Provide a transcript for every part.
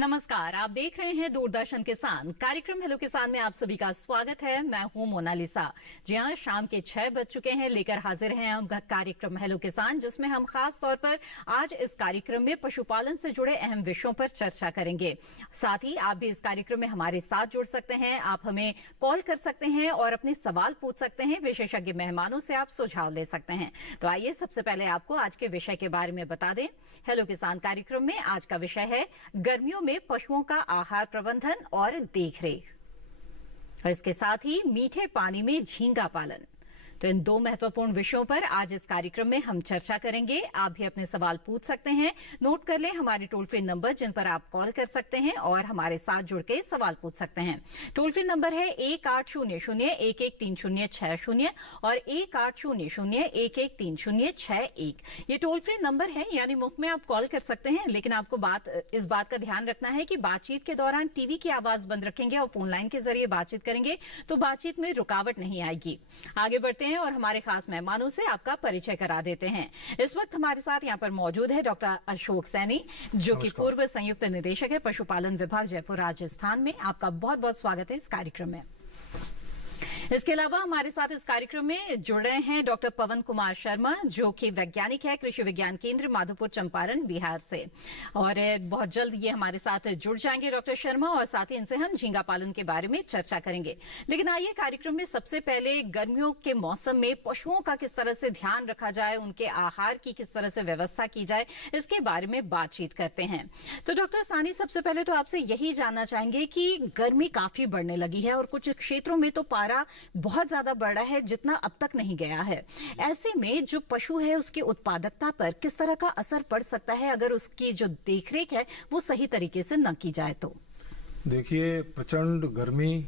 नमस्कार, आप देख रहे हैं दूरदर्शन किसान। कार्यक्रम हेलो किसान में आप सभी का स्वागत है। मैं हूं मोनालिसा। जी हां, शाम के 6 बज चुके हैं। लेकर हाजिर हैं हम कार्यक्रम हेलो किसान, जिसमें हम खास तौर पर आज इस कार्यक्रम में पशुपालन से जुड़े अहम विषयों पर चर्चा करेंगे। साथ ही आप भी इस कार्यक्रम में हमारे साथ जुड़ सकते हैं। आप हमें कॉल कर सकते हैं और अपने सवाल पूछ सकते हैं। विशेषज्ञ मेहमानों से आप सुझाव ले सकते हैं। तो आइए सबसे पहले आपको आज के विषय के बारे में बता दें। हेलो किसान कार्यक्रम में आज का विषय है गर्मियों में पशुओं का आहार प्रबंधन और देखरेख, और इसके साथ ही मीठे पानी में झींगा पालन। तो इन दो महत्वपूर्ण विषयों पर आज इस कार्यक्रम में हम चर्चा करेंगे। आप भी अपने सवाल पूछ सकते हैं। नोट कर लें हमारे टोल फ्री नंबर, जिन पर आप कॉल कर सकते हैं और हमारे साथ जुड़ के सवाल पूछ सकते हैं। टोल फ्री नंबर है 1800-113060 और 1800-113061। ये टोल फ्री नंबर है, यानी मुफ्त में आप कॉल कर सकते हैं। लेकिन आपको इस बात का ध्यान रखना है कि बातचीत के दौरान टीवी की आवाज बंद रखेंगे और फोन लाइन के जरिए बातचीत करेंगे तो बातचीत में रुकावट नहीं आएगी। आगे बढ़ते हैं और हमारे खास मेहमानों से आपका परिचय करा देते हैं। इस वक्त हमारे साथ यहाँ पर मौजूद है डॉक्टर अशोक सैनी, जो कि पूर्व संयुक्त निदेशक है पशुपालन विभाग जयपुर राजस्थान में। आपका बहुत बहुत स्वागत है इस कार्यक्रम में। इसके अलावा हमारे साथ इस कार्यक्रम में जुड़ रहे हैं डॉक्टर पवन कुमार शर्मा, जो कि वैज्ञानिक है कृषि विज्ञान केंद्र माधोपुर चंपारण बिहार से। और बहुत जल्द ये हमारे साथ जुड़ जाएंगे डॉक्टर शर्मा, और साथ ही इनसे हम झींगा पालन के बारे में चर्चा करेंगे। लेकिन आइए कार्यक्रम में सबसे पहले गर्मियों के मौसम में पशुओं का किस तरह से ध्यान रखा जाए, उनके आहार की किस तरह से व्यवस्था की जाए, इसके बारे में बातचीत करते हैं। तो डॉक्टर सानी, सबसे पहले तो आपसे यही जानना चाहेंगे कि गर्मी काफी बढ़ने लगी है और कुछ क्षेत्रों में तो पारा बहुत ज्यादा बढ़ रहा है, जितना अब तक नहीं गया है। ऐसे में जो पशु है उसकी उत्पादकता पर किस तरह का असर पड़ सकता है अगर उसकी जो देखरेख है वो सही तरीके से न की जाए तो? देखिए, प्रचंड गर्मी,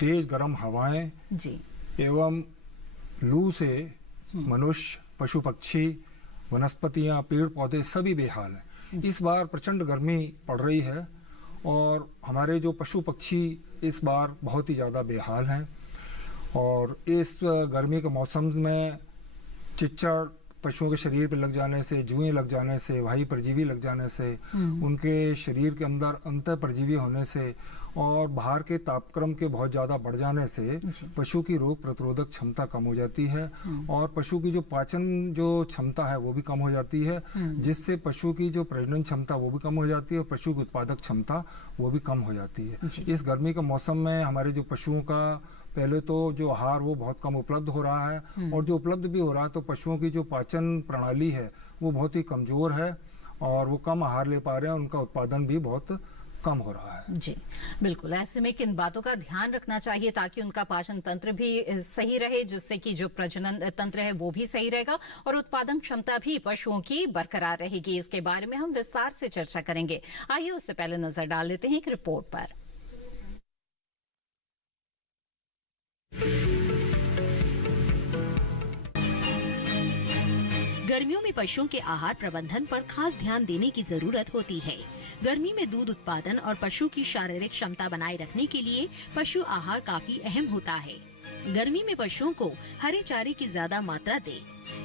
तेज गर्म हवाएं जी एवं लू से मनुष्य, पशु पक्षी, वनस्पतियां, पेड़ पौधे सभी बेहाल हैं। इस बार प्रचंड गर्मी पड़ रही है और हमारे जो पशु पक्षी इस बार बहुत ही ज़्यादा बेहाल हैं। और इस गर्मी के मौसम में चिच्चड़ पशुओं के शरीर पर लग जाने से, जुएं लग जाने से, वायु परजीवी लग जाने से, उनके शरीर के अंदर अंतः परजीवी होने से और बाहर के तापक्रम के बहुत ज़्यादा बढ़ जाने से पशु की रोग प्रतिरोधक क्षमता कम हो जाती है और पशु की जो पाचन जो क्षमता है वो भी कम हो जाती है, जिससे पशु की जो प्रजनन क्षमता वो भी कम हो जाती है और पशु की उत्पादक क्षमता वो भी कम हो जाती है। इस गर्मी के मौसम में हमारे जो पशुओं का पहले तो जो आहार वो बहुत कम उपलब्ध हो रहा है और जो उपलब्ध भी हो रहा है तो पशुओं की जो पाचन प्रणाली है वो बहुत ही कमजोर है और वो कम आहार ले पा रहे हैं, उनका उत्पादन भी बहुत कम हो रहा है। जी बिल्कुल। ऐसे में किन बातों का ध्यान रखना चाहिए ताकि उनका पाचन तंत्र भी सही रहे, जिससे कि जो प्रजनन तंत्र है वो भी सही रहेगा और उत्पादन क्षमता भी पशुओं की बरकरार रहेगी? इसके बारे में हम विस्तार से चर्चा करेंगे। आइए उससे पहले नजर डाल लेते हैं एक रिपोर्ट पर। गर्मियों में पशुओं के आहार प्रबंधन पर खास ध्यान देने की जरूरत होती है। गर्मी में दूध उत्पादन और पशु की शारीरिक क्षमता बनाए रखने के लिए पशु आहार काफी अहम होता है। गर्मी में पशुओं को हरे चारे की ज्यादा मात्रा दें।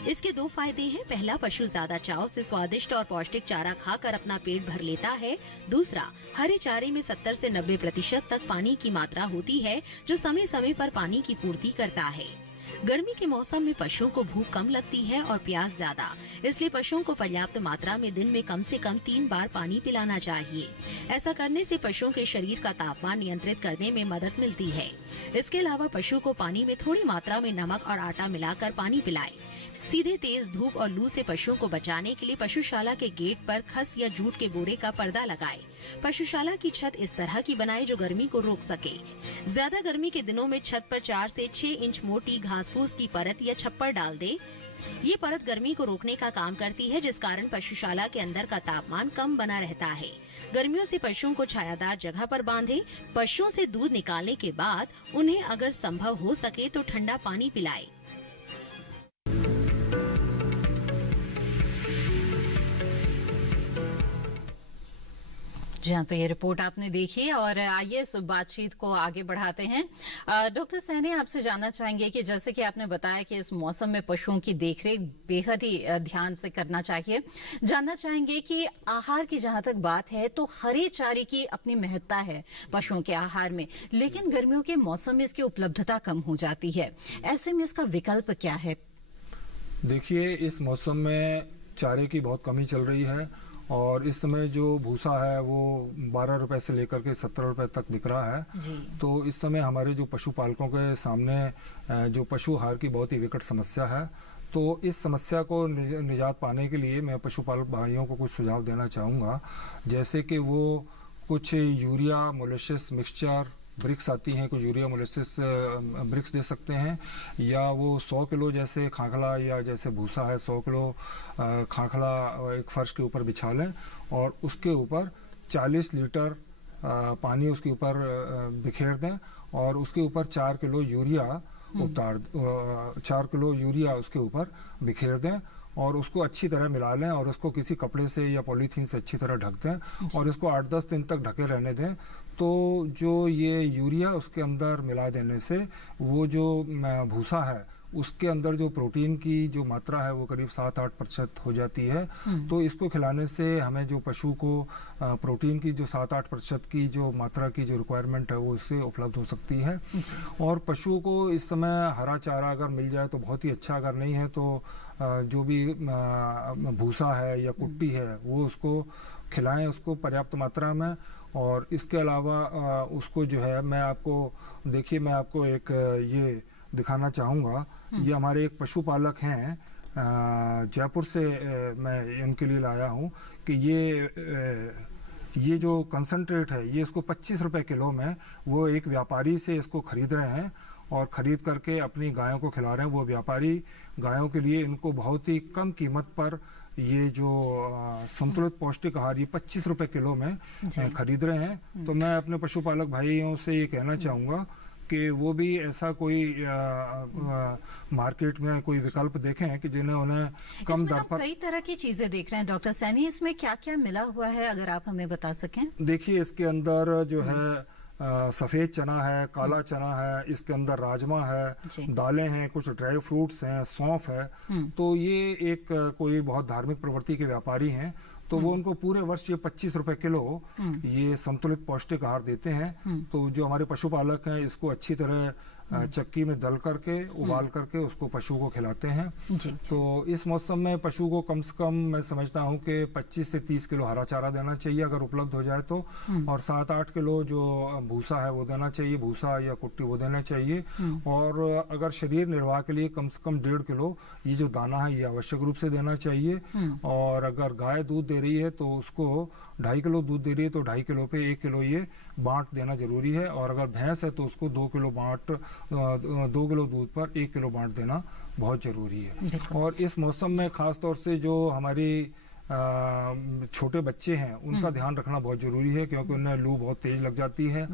इसके दो फायदे हैं। पहला, पशु ज्यादा चाव से स्वादिष्ट और पौष्टिक चारा खाकर अपना पेट भर लेता है। दूसरा, हरे चारे में 70 से 90% तक पानी की मात्रा होती है, जो समय समय पर पानी की पूर्ति करता है। गर्मी के मौसम में पशुओं को भूख कम लगती है और प्यास ज्यादा, इसलिए पशुओं को पर्याप्त मात्रा में दिन में कम से कम 3 बार पानी पिलाना चाहिए। ऐसा करने से पशुओं के शरीर का तापमान नियंत्रित करने में मदद मिलती है। इसके अलावा पशु को पानी में थोड़ी मात्रा में नमक और आटा मिलाकर पानी पिलाएं। सीधे तेज धूप और लू से पशुओं को बचाने के लिए पशुशाला के गेट पर खस या जूट के बोरे का पर्दा लगाएं। पशुशाला की छत इस तरह की बनाएं जो गर्मी को रोक सके। ज्यादा गर्मी के दिनों में छत पर 4 से 6 इंच मोटी घास फूस की परत या छप्पर डाल दे। ये परत गर्मी को रोकने का काम करती है, जिस कारण पशुशाला के अंदर का तापमान कम बना रहता है। गर्मियों से पशुओं को छायादार जगह पर बांधे। पशुओं से दूध निकालने के बाद उन्हें अगर संभव हो सके तो ठंडा पानी पिलाए। जी हाँ, तो ये रिपोर्ट आपने देखी और आइए इस बातचीत को आगे बढ़ाते हैं। डॉक्टर सैनी, आपसे जानना चाहेंगे कि जैसे कि आपने बताया कि इस मौसम में पशुओं की देखरेख बेहद ही ध्यान से करना चाहिए। जानना चाहेंगे कि आहार की जहां तक बात है तो हरे चारे की अपनी महत्ता है पशुओं के आहार में, लेकिन गर्मियों के मौसम में इसकी उपलब्धता कम हो जाती है। ऐसे में इसका विकल्प क्या है? देखिए, इस मौसम में चारे की बहुत कमी चल रही है और इस समय जो भूसा है वो 12 रुपए से लेकर के 17 रुपए तक बिक रहा है। जी। तो इस समय हमारे जो पशुपालकों के सामने जो पशु आहार की बहुत ही विकट समस्या है। तो इस समस्या को निजात पाने के लिए मैं पशुपालक भाइयों को कुछ सुझाव देना चाहूँगा, जैसे कि वो कुछ यूरिया मोलेसिस मिक्सचर ब्रिक्स आती हैं, कुछ यूरिया मोलेसिस ब्रिक्स दे सकते हैं, या वो 100 किलो जैसे खाखला या जैसे भूसा है 100 किलो खाखला एक फर्श के ऊपर बिछा लें और उसके ऊपर 40 लीटर पानी उसके ऊपर बिखेर दें और उसके ऊपर 4 किलो यूरिया 4 किलो यूरिया उसके ऊपर बिखेर दें और उसको अच्छी तरह मिला लें और उसको किसी कपड़े से या पॉलीथीन से अच्छी तरह ढक दें और इसको 8-10 दिन तक ढके रहने दें। तो जो ये यूरिया उसके अंदर मिला देने से वो जो भूसा है उसके अंदर जो प्रोटीन की जो मात्रा है वो करीब 7-8% हो जाती है। तो इसको खिलाने से हमें जो पशु को प्रोटीन की जो 7-8% की जो मात्रा की जो रिक्वायरमेंट है वो इससे उपलब्ध हो सकती है। और पशुओं को इस समय हरा चारा अगर मिल जाए तो बहुत ही अच्छा, अगर नहीं है तो जो भी भूसा है या कुट्टी है वो उसको खिलाएं उसको पर्याप्त मात्रा में। और इसके अलावा उसको जो है मैं आपको एक ये दिखाना चाहूँगा। ये हमारे एक पशुपालक हैं जयपुर से, मैं इनके लिए लाया हूँ कि ये जो कंसंट्रेट है ये इसको 25 रुपए किलो में वो एक व्यापारी से इसको खरीद रहे हैं और ख़रीद करके अपनी गायों को खिला रहे हैं। वो व्यापारी गायों के लिए इनको बहुत ही कम कीमत पर ये जो संतुलित पौष्टिक आहार ये 25 रुपए किलो में खरीद रहे हैं। तो मैं अपने पशुपालक भाइयों से ये कहना चाहूँगा कि वो भी ऐसा कोई मार्केट में कोई विकल्प देखें कि जिन्हें उन्हें कम दर पर। कई तरह की चीजें देख रहे हैं डॉक्टर सैनी, इसमें क्या क्या मिला हुआ है अगर आप हमें बता सकें? देखिए, इसके अंदर जो है सफ़ेद चना है, काला चना है, इसके अंदर राजमा है, दालें हैं, कुछ ड्राई फ्रूट्स हैं, सौंफ है। तो ये एक कोई बहुत धार्मिक प्रवृत्ति के व्यापारी हैं, तो वो उनको पूरे वर्ष ये 25 रुपए किलो ये संतुलित पौष्टिक आहार देते हैं। तो जो हमारे पशुपालक हैं इसको अच्छी तरह चक्की में दल करके उबाल करके उसको पशु को खिलाते हैं। तो इस मौसम में पशु को कम से कम मैं समझता हूँ कि 25 से 30 किलो हरा चारा देना चाहिए अगर उपलब्ध हो जाए तो, और 7-8 किलो जो भूसा है वो देना चाहिए, भूसा या कुट्टी वो देना चाहिए। और अगर शरीर निर्वाह के लिए कम से कम 1.5 किलो ये जो दाना है ये आवश्यक रूप से देना चाहिए। और अगर गाय दूध दे रही है तो उसको 2.5 किलो दूध दे रही है तो 2.5 किलो पे 1 किलो ये बांट देना जरूरी है। और अगर भैंस है तो उसको 2 किलो दूध पर 1 किलो बांट देना बहुत जरूरी है। और इस मौसम में खास तौर से जो हमारी छोटे बच्चे हैं उनका ध्यान रखना बहुत जरूरी है, क्योंकि उन्हें लू बहुत तेज लग जाती है।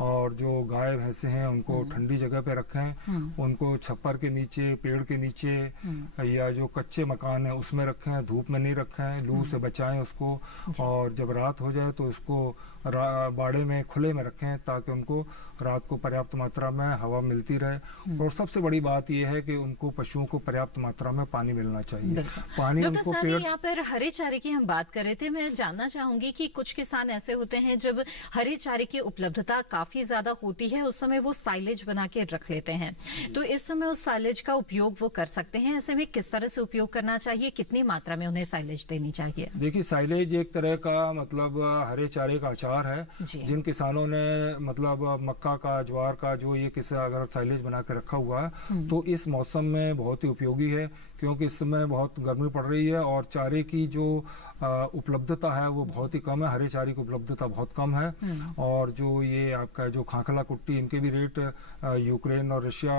और जो गाय भैंसे हैं उनको ठंडी जगह पे रखें, उनको छप्पर के नीचे, पेड़ के नीचे या जो कच्चे मकान है उसमें रखें, धूप में नहीं रखें, लू से बचाएं उसको। और जब रात हो जाए तो उसको बाड़े में खुले में रखें ताकि उनको रात को पर्याप्त मात्रा में हवा मिलती रहे। और सबसे बड़ी बात यह है कि उनको पशुओं को पर्याप्त मात्रा में पानी मिलना चाहिए। पानी उनको यहाँ पर हरे चारे की हम बात कर रहे थे, मैं जानना चाहूंगी कि कुछ किसान ऐसे होते हैं जब हरे चारे की उपलब्धता काफी ज्यादा होती है उस समय वो साइलेज बना के रख लेते हैं, तो इस समय उस साइलेज का उपयोग वो कर सकते हैं। ऐसे में किस तरह से उपयोग करना चाहिए, कितनी मात्रा में उन्हें साइलेज देनी चाहिए? देखिए, साइलेज एक तरह का मतलब हरे चारे का अचार है। जिन किसानों ने मतलब मक्का का, ज्वार का जो ये किसा अगर साइलेज बना के रखा हुआ है तो इस मौसम में बहुत ही उपयोगी है, क्योंकि इस समय बहुत गर्मी पड़ रही है और चारे की जो उपलब्धता है वो बहुत ही कम है। हरे चारे की उपलब्धता बहुत कम है। और जो ये आपका जो खाखला कुट्टी, इनके भी रेट यूक्रेन और रशिया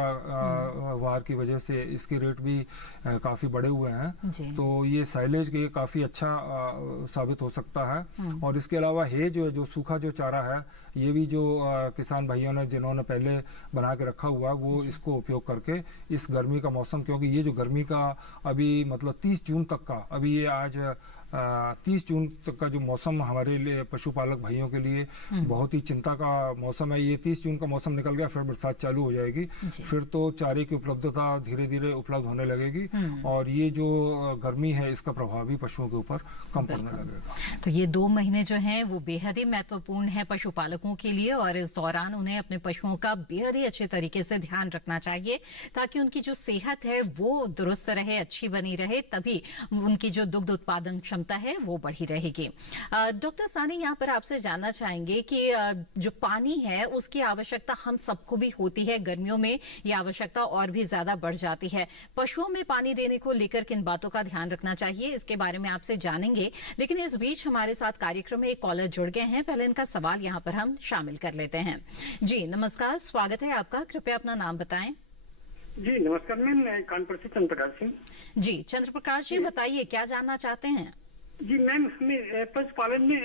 वार की वजह से इसके रेट भी काफी बढ़े हुए हैं। तो ये साइलेज के काफी अच्छा साबित हो सकता है। और इसके अलावा हे जो सूखा जो चारा है ये भी जो किसान भाइयों ने जिन्होंने पहले बना के रखा हुआ वो इसको उपयोग करके इस गर्मी का मौसम, क्योंकि ये जो गर्मी का अभी मतलब 30 जून तक का, अभी ये आज 30 जून तक का जो मौसम हमारे लिए पशुपालक भाइयों के लिए बहुत ही चिंता का मौसम है। ये 30 जून का मौसम निकल गया, फिर बरसात चालू हो जाएगी, फिर तो चारे की उपलब्धता धीरे धीरे उपलब्ध होने लगेगी और ये जो गर्मी है इसका प्रभाव भी पशुओं के ऊपर कम पड़ने लगेगा। तो ये 2 महीने जो हैं वो बेहद ही महत्वपूर्ण है पशुपालकों के लिए और इस दौरान उन्हें अपने पशुओं का बेहद ही अच्छे तरीके से ध्यान रखना चाहिए ताकि उनकी जो सेहत है वो दुरुस्त रहे, अच्छी बनी रहे, तभी उनकी जो दुग्ध उत्पादन क्षमता है वो बढ़ी रहेगी। डॉक्टर सानी, यहाँ पर आपसे जानना चाहेंगे कि जो पानी है उसकी आवश्यकता हम सबको भी होती है, गर्मियों में ये आवश्यकता और भी ज्यादा बढ़ जाती है। पशुओं में पानी देने को लेकर किन बातों का ध्यान रखना चाहिए, इसके बारे में आपसे जानेंगे, लेकिन इस बीच हमारे साथ कार्यक्रम में एक कॉलर जुड़ गए हैं। पहले इनका सवाल यहाँ पर हम शामिल कर लेते हैं। जी नमस्कार, स्वागत है आपका, कृपया अपना नाम बताएं। जी नमस्कार मैम, मैं कानपुर से चंद्र प्रकाश सिंह। जी चंद्र प्रकाश जी, बताइए क्या जानना चाहते हैं। जी मैम, हमें पशुपालन में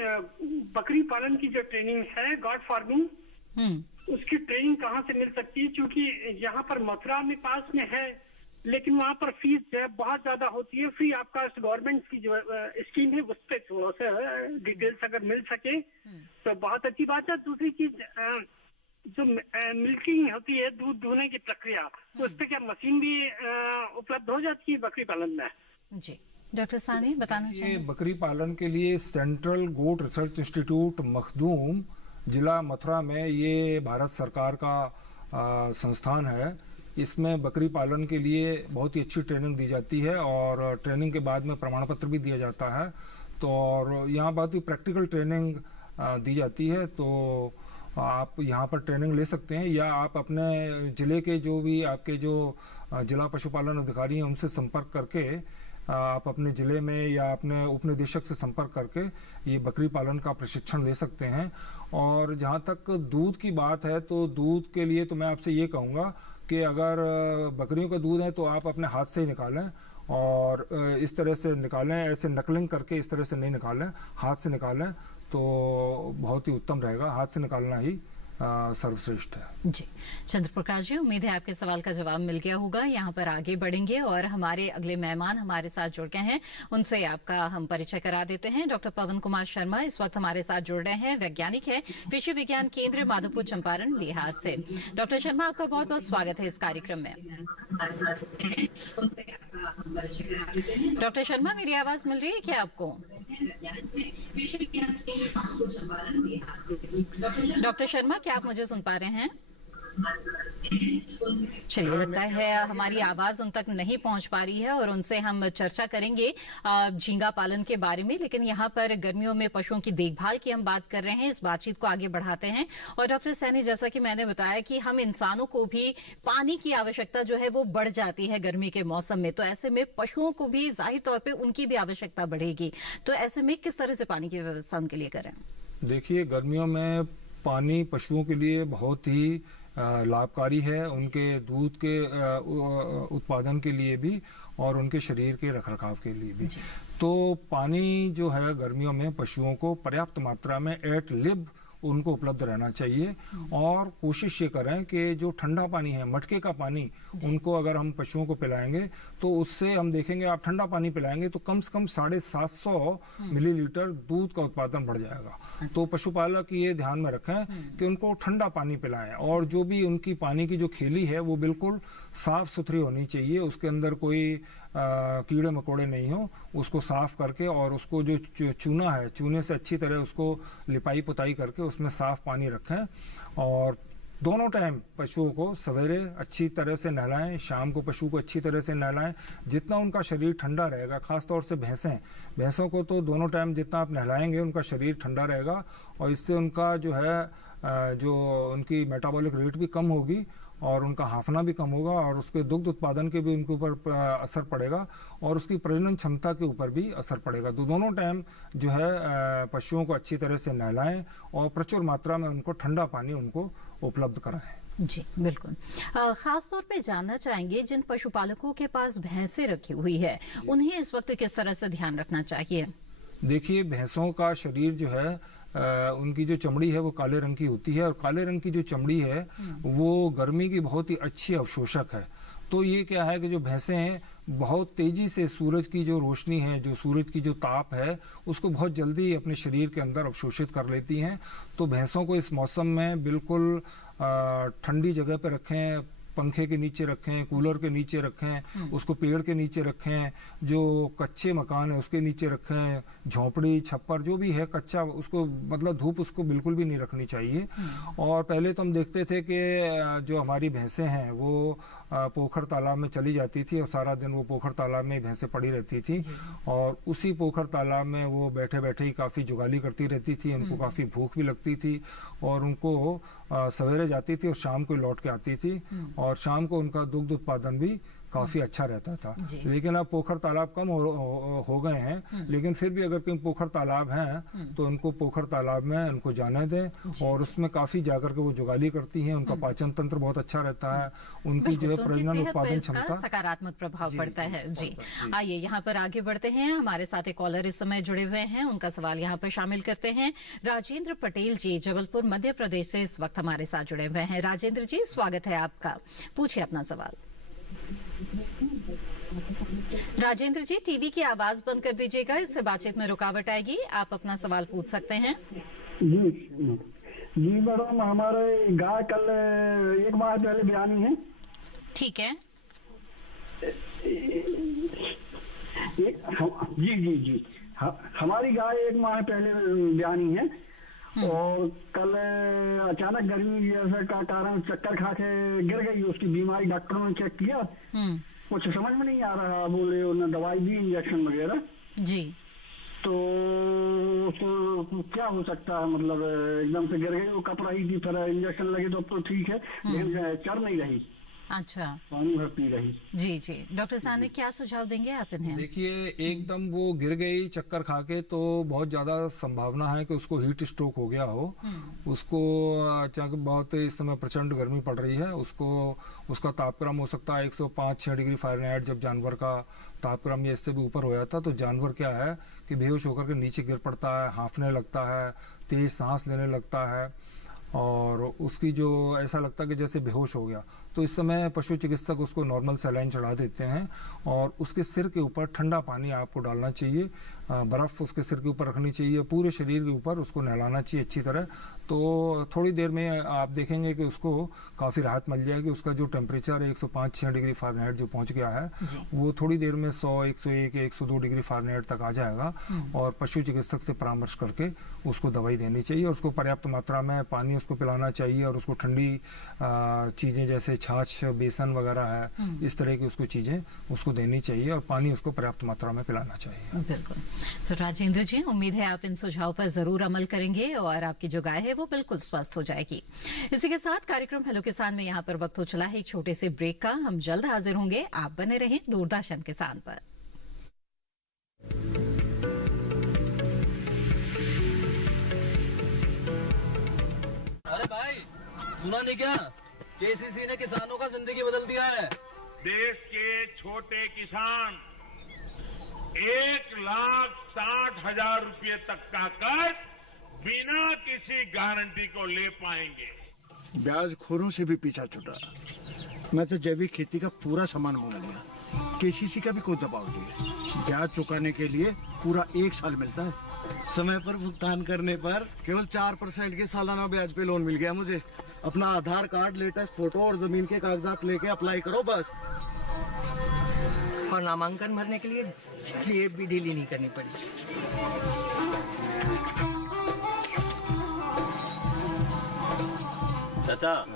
बकरी पालन की जो ट्रेनिंग है, गॉड फार्मिंग, उसकी ट्रेनिंग कहाँ से मिल सकती है? क्योंकि यहाँ पर मथुरा में पास में है, लेकिन वहाँ पर फीस जो है बहुत ज्यादा होती है। फ्री आपका गवर्नमेंट की जो स्कीम है उस पर थोड़ा सा डिटेल्स अगर मिल सके तो बहुत अच्छी बात है। दूसरी चीज, जो मिल्किंग होती है, दूध दूहने की प्रक्रिया, तो उस पर क्या मशीन भी उपलब्ध हो जाती है बकरी पालन में? जी डॉक्टर सानी बताना चाहिए। बकरी पालन के लिए सेंट्रल गोट रिसर्च इंस्टीट्यूट मखदूम जिला मथुरा में ये भारत सरकार का संस्थान है। इसमें बकरी पालन के लिए बहुत ही अच्छी ट्रेनिंग दी जाती है और ट्रेनिंग के बाद में प्रमाण पत्र भी दिया जाता है। तो और यहाँ बहुत ही प्रैक्टिकल ट्रेनिंग दी जाती है, तो आप यहाँ पर ट्रेनिंग ले सकते हैं या आप अपने जिले के जो भी आपके जो जिला पशुपालन अधिकारी हैं उनसे संपर्क करके आप अपने जिले में या अपने उपनिदेशक से संपर्क करके ये बकरी पालन का प्रशिक्षण ले सकते हैं। और जहाँ तक दूध की बात है, तो दूध के लिए तो मैं आपसे ये कहूँगा कि अगर बकरियों का दूध है तो आप अपने हाथ से ही निकालें और इस तरह से निकालें, ऐसे नकलिंग करके इस तरह से नहीं निकालें, हाथ से निकालें तो बहुत ही उत्तम रहेगा। हाथ से निकालना ही सर्वश्रेष्ठ है। जी चंद्र प्रकाश जी, उम्मीद है आपके सवाल का जवाब मिल गया होगा। यहाँ पर आगे बढ़ेंगे और हमारे अगले मेहमान हमारे साथ जुड़ गए हैं, उनसे आपका हम परिचय करा देते हैं। डॉक्टर पवन कुमार शर्मा इस वक्त हमारे साथ जुड़ रहे हैं, वैज्ञानिक है कृषि विज्ञान केंद्र माधोपुर चंपारण बिहार से। डॉक्टर शर्मा, आपका बहुत बहुत स्वागत है इस कार्यक्रम में। डॉक्टर शर्मा, मेरी आवाज मिल रही है क्या आपको? डॉक्टर शर्मा, क्या आप मुझे सुन पा रहे हैं? चलिए, लगता है हमारी आवाज उन तक नहीं पहुंच पा रही है और उनसे हम चर्चा करेंगे झींगा पालन के बारे में। लेकिन यहाँ पर गर्मियों में पशुओं की देखभाल की हम बात कर रहे हैं, इस बातचीत को आगे बढ़ाते हैं। और डॉक्टर सैनी, जैसा कि मैंने बताया कि हम इंसानों को भी पानी की आवश्यकता जो है वो बढ़ जाती है गर्मी के मौसम में, तो ऐसे में पशुओं को भी जाहिर तौर पर उनकी भी आवश्यकता बढ़ेगी। तो ऐसे में किस तरह से पानी की व्यवस्था उनके लिए करें? देखिए, गर्मियों में पानी पशुओं के लिए बहुत ही लाभकारी है, उनके दूध के उत्पादन के लिए भी और उनके शरीर के रखरखाव के लिए भी। तो पानी जो है गर्मियों में पशुओं को पर्याप्त मात्रा में एट लिब उनको उपलब्ध रहना चाहिए और कोशिश ये करें कि जो ठंडा पानी है, मटके का पानी, उनको अगर हम पशुओं को पिलाएंगे तो उससे हम देखेंगे, आप ठंडा पानी पिलाएंगे तो कम से कम 750 मिलीलीटर दूध का उत्पादन बढ़ जाएगा। तो पशुपालक ये ध्यान में रखें कि उनको ठंडा पानी पिलाएं और जो भी उनकी पानी की जो खेली है वो बिल्कुल साफ सुथरी होनी चाहिए, उसके अंदर कोई कीड़े मकोड़े नहीं हो, उसको साफ करके और उसको जो चूना है, चूने से अच्छी तरह उसको लिपाई पुताई करके उसमें साफ पानी रखें। और दोनों टाइम पशुओं को सवेरे अच्छी तरह से नहलाएं, शाम को पशु को अच्छी तरह से नहलाएं। जितना उनका शरीर ठंडा रहेगा, खासतौर से भैंसों को तो दोनों टाइम जितना आप नहलाएंगे उनका शरीर ठंडा रहेगा और इससे उनका जो है जो उनकी मेटाबॉलिक रेट भी कम होगी और उनका हाफना भी कम होगा और उसके दुग्ध उत्पादन के भी उनके ऊपर असर पड़ेगा और उसकी प्रजनन क्षमता के ऊपर भी असर पड़ेगा। तो दोनों टाइम जो है पशुओं को अच्छी तरह से नहलाएं और प्रचुर मात्रा में उनको ठंडा पानी उनको उपलब्ध कराएं। जी बिल्कुल। खास तौर पे जानना चाहेंगे, जिन पशुपालकों के पास भैंसें रखी हुई है उन्हें इस वक्त किस तरह से ध्यान रखना चाहिए? देखिए, भैंसों का शरीर जो है उनकी जो चमड़ी है वो काले रंग की होती है और काले रंग की जो चमड़ी है वो गर्मी की बहुत ही अच्छी अवशोषक है। तो ये क्या है कि जो भैंसें हैं बहुत तेजी से सूरज की जो रोशनी है, जो सूरज की जो ताप है, उसको बहुत जल्दी अपने शरीर के अंदर अवशोषित कर लेती हैं। तो भैंसों को इस मौसम में बिल्कुल ठंडी जगह पे रखें, पंखे के नीचे रखें, कूलर के नीचे रखें, उसको पेड़ के नीचे रखें, जो कच्चे मकान है उसके नीचे रखें, झोंपड़ी छप्पर जो भी है कच्चा, उसको मतलब धूप उसको बिल्कुल भी नहीं रखनी चाहिए। और पहले तो हम देखते थे कि जो हमारी भैंसें हैं वो पोखर तालाब में चली जाती थी और सारा दिन वो पोखर तालाब में भैंसें पड़ी रहती थी और उसी पोखर तालाब में वो बैठे बैठे ही काफ़ी जुगाली करती रहती थी। उनको काफ़ी भूख भी लगती थी और उनको सवेरे जाती थी और शाम को लौट के आती थी और शाम को उनका दुग्ध उत्पादन भी काफी अच्छा रहता था। लेकिन अब पोखर तालाब कम हो गए हैं, लेकिन फिर भी अगर कहीं पोखर तालाब हैं तो उनको पोखर तालाब में उनको जाने दें और उसमें काफी जाकर के वो जुगाली करती हैं। उनका पाचन तंत्र बहुत अच्छा रहता है, उनकी जो है प्रजनन उत्पादन क्षमता सकारात्मक प्रभाव पड़ता है। जी आइए यहाँ पर आगे बढ़ते हैं। हमारे साथ एक कॉलर इस समय जुड़े हुए हैं, उनका सवाल यहाँ पर शामिल करते हैं। राजेंद्र पटेल जी जबलपुर मध्य प्रदेश से इस वक्त हमारे साथ जुड़े हुए हैं। राजेंद्र जी स्वागत है आपका, पूछिए अपना सवाल। राजेंद्र जी टीवी की आवाज बंद कर दीजिएगा, इससे बातचीत में रुकावट आएगी। आप अपना सवाल पूछ सकते हैं। जी मैडम, हमारे गाय कल 1 माह पहले ब्यानी है। ठीक है जी हमारी गाय 1 माह पहले ब्यानी है और कल अचानक गर्मी जैसे का कारण चक्कर खा के गिर गई। उसकी बीमारी डॉक्टरों ने चेक किया, कुछ समझ में नहीं आ रहा, बोले उन्होंने दवाई दी इंजेक्शन वगैरह जी। तो क्या हो सकता है, मतलब एकदम से गिर गई, वो कप रही थी, फिर इंजेक्शन लगे तो ठीक है, लेकिन चढ़ नहीं रही। अच्छा, पानी भर पी रही। जी डॉक्टर साहब ने क्या सुझाव देंगे आप इन्हें? देखिए एकदम वो गिर गई चक्कर खा के तो बहुत ज्यादा संभावना है कि उसको हीट स्ट्रोक हो गया हो। उसको अचानक बहुत इस समय प्रचंड गर्मी पड़ रही है, उसका तापक्रम हो सकता है 105-6 डिग्री फ़ारेनहाइट। जब जानवर का तापक्रम ये इससे भी ऊपर हो जाता तो जानवर क्या है कि बेहोश होकर के नीचे गिर पड़ता है, हांफने लगता है, तेज सांस लेने लगता है और उसकी जो ऐसा लगता है कि जैसे बेहोश हो गया। तो इस समय पशु चिकित्सक उसको नॉर्मल सलाइन चढ़ा देते हैं और उसके सिर के ऊपर ठंडा पानी आपको डालना चाहिए, बर्फ उसके सिर के ऊपर रखनी चाहिए, पूरे शरीर के ऊपर उसको नहलाना चाहिए अच्छी तरह। तो थोड़ी देर में आप देखेंगे कि उसको काफ़ी राहत मिल जाएगी। उसका जो टेम्परेचर है 105-6 डिग्री फ़ारेनहाइट जो पहुंच गया है वो थोड़ी देर में 100, 101 या 102 डिग्री फ़ारेनहाइट तक आ जाएगा और पशु चिकित्सक से परामर्श करके उसको दवाई देनी चाहिए और उसको पर्याप्त मात्रा में पानी उसको पिलाना चाहिए और उसको ठंडी चीज़ें जैसे छाछ, बेसन वगैरह है, इस तरह की उसको चीज़ें उसको देनी चाहिए और पानी उसको पर्याप्त मात्रा में पिलाना चाहिए। बिल्कुल। तो राजेंद्र जी उम्मीद है आप इन सुझाव पर जरूर अमल करेंगे और आपकी जो गाय है वो बिल्कुल स्वस्थ हो जाएगी। इसी के साथ कार्यक्रम हेलो किसान में यहाँ पर वक्त हो चला है एक छोटे से ब्रेक का। हम जल्द हाजिर होंगे, आप बने रहें दूरदर्शन किसान पर। अरे भाई सुना नहीं क्या, केसीसी ने किसानों का जिंदगी बदल दिया है। देश के छोटे किसान 1,60,000 रुपये तक का कर्ज बिना किसी गारंटी को ले पाएंगे। ब्याज खोरों से भी पीछा छुटा। मैं तो जैविक खेती का पूरा सामान मंगा लिया, केसीसी का भी कोई दबाव नहीं। ब्याज चुकाने के लिए पूरा 1 साल मिलता है। समय पर भुगतान करने पर केवल 4% के सालाना ब्याज पे लोन मिल गया मुझे। अपना आधार कार्ड, लेटेस्ट फोटो और जमीन के कागजात लेके अप्लाई करो बस। और नामांकन भरने के लिए जेब भी ढीली नहीं करनी पड़ी। चाचा,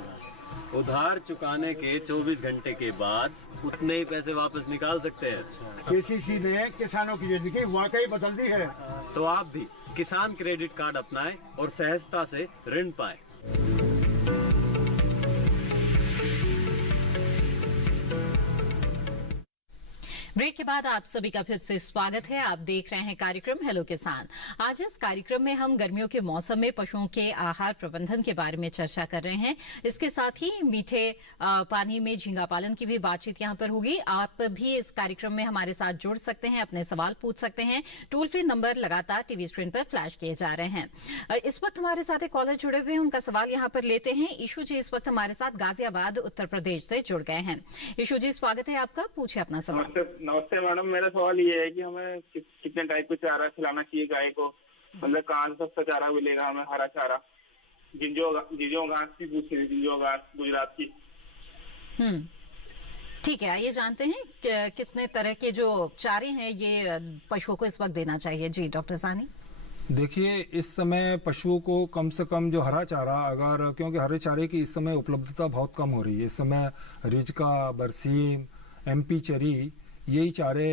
उधार चुकाने के 24 घंटे के बाद उतने ही पैसे वापस निकाल सकते हैं। केसीसी ने किसानों की जिंदगी वाकई बदल दी है। तो आप भी किसान क्रेडिट कार्ड अपनाएं और सहजता से ऋण पाएं। ब्रेक के बाद आप सभी का फिर से स्वागत है। आप देख रहे हैं कार्यक्रम हेलो किसान। आज इस कार्यक्रम में हम गर्मियों के मौसम में पशुओं के आहार प्रबंधन के बारे में चर्चा कर रहे हैं। इसके साथ ही मीठे पानी में झींगा पालन की भी बातचीत यहाँ पर होगी। आप भी इस कार्यक्रम में हमारे साथ जुड़ सकते हैं, अपने सवाल पूछ सकते हैं। टोल फ्री नंबर लगातार टीवी स्क्रीन पर फ्लैश किए जा रहे हैं। इस वक्त हमारे साथ एक कॉलर जुड़े हुए हैं, उनका सवाल यहाँ पर लेते हैं। ईशू जी इस वक्त हमारे साथ गाजियाबाद उत्तर प्रदेश से जुड़ गए हैं। ईशू जी स्वागत है आपका, पूछे अपना सवाल। नमस्ते मैडम, मेरा सवाल ये है कि हमें कितने टाइप का चारा खिलाना चाहिए गाय को, मतलब कहाँ से सस्ता चारा मिलेगा हमें, हरा चारा? जिंजो घास की पूछ रही, जिंजो घास गुजरात की। ठीक है, आइए जानते हैं कितने तरह के जो चारे हैं ये पशुओं को इस वक्त देना चाहिए। जी डॉक्टर सानी। देखिए, इस समय पशुओं को कम से कम जो हरा चारा, अगर, क्योंकि हरे चारे की इस समय उपलब्धता बहुत कम हो रही है, इस समय रिजका, बरसीम, MP चरी, यही चारे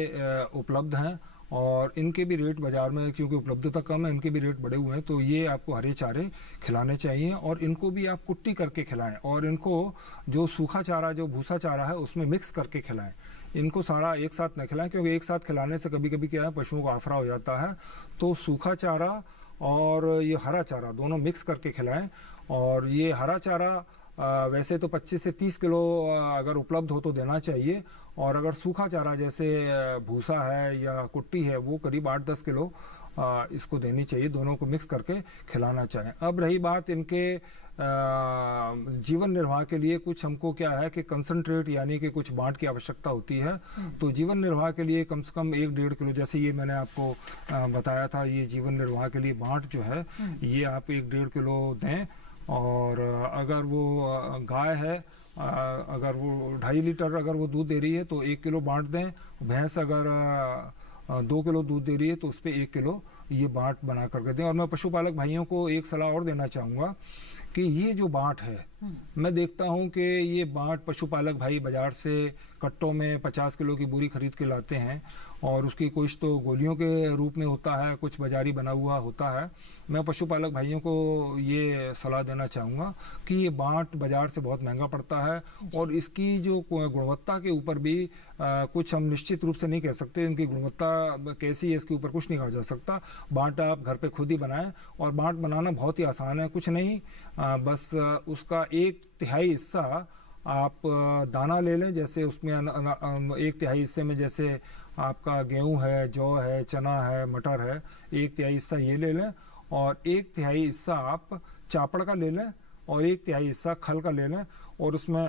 उपलब्ध हैं और इनके भी रेट बाजार में, क्योंकि उपलब्धता कम है, इनके भी रेट बढ़े हुए हैं, तो ये आपको हरे चारे खिलाने चाहिए और इनको भी आप कुट्टी करके खिलाएं और इनको जो सूखा चारा, जो भूसा चारा है, उसमें मिक्स करके खिलाएं। इनको सारा एक साथ न खिलाएं, क्योंकि एक साथ खिलाने से कभी कभी क्या है, पशुओं को आफरा हो जाता है। तो सूखा चारा और ये हरा चारा दोनों मिक्स करके खिलाएं। और ये हरा चारा वैसे तो 25 से 30 किलो अगर उपलब्ध हो तो देना चाहिए, और अगर सूखा चारा जैसे भूसा है या कुट्टी है वो करीब 8-10 किलो इसको देनी चाहिए। दोनों को मिक्स करके खिलाना चाहिए। अब रही बात इनके जीवन निर्वाह के लिए, कुछ हमको क्या है कि कंसंट्रेट यानी कि कुछ बांट की आवश्यकता होती है। तो जीवन निर्वाह के लिए कम से कम 1-1.5 किलो, जैसे ये मैंने आपको बताया था, ये जीवन निर्वाह के लिए बांट जो है ये आप 1-1.5 किलो दें। और अगर वो गाय है, अगर वो 2.5 लीटर अगर वो दूध दे रही है तो 1 किलो बांट दें। भैंस अगर 2 किलो दूध दे रही है तो उस पर 1 किलो ये बांट बना करके दें। और मैं पशुपालक भाइयों को एक सलाह और देना चाहूँगा कि ये जो बांट है, मैं देखता हूँ कि ये बांट पशुपालक भाई बाजार से कट्टों में 50 किलो की बोरी खरीद के लाते हैं और उसकी कुछ तो गोलियों के रूप में होता है, कुछ बाजारी बना हुआ होता है। मैं पशुपालक भाइयों को ये सलाह देना चाहूँगा कि ये बांट बाजार से बहुत महंगा पड़ता है और इसकी जो गुणवत्ता के ऊपर भी कुछ हम निश्चित रूप से नहीं कह सकते, इनकी गुणवत्ता कैसी है इसके ऊपर कुछ नहीं कहा जा सकता। बांट आप घर पे खुद ही बनाएं और बांट बनाना बहुत ही आसान है, कुछ नहीं, बस उसका 1/3 हिस्सा आप दाना ले लें। जैसे उसमें 1/3 हिस्से में जैसे आपका गेहूं है, जौ है, चना है, मटर है, 1/3 हिस्सा ये ले लें और 1/3 हिस्सा आप चापड़ का ले लें और 1/3 हिस्सा खल का ले लें और उसमें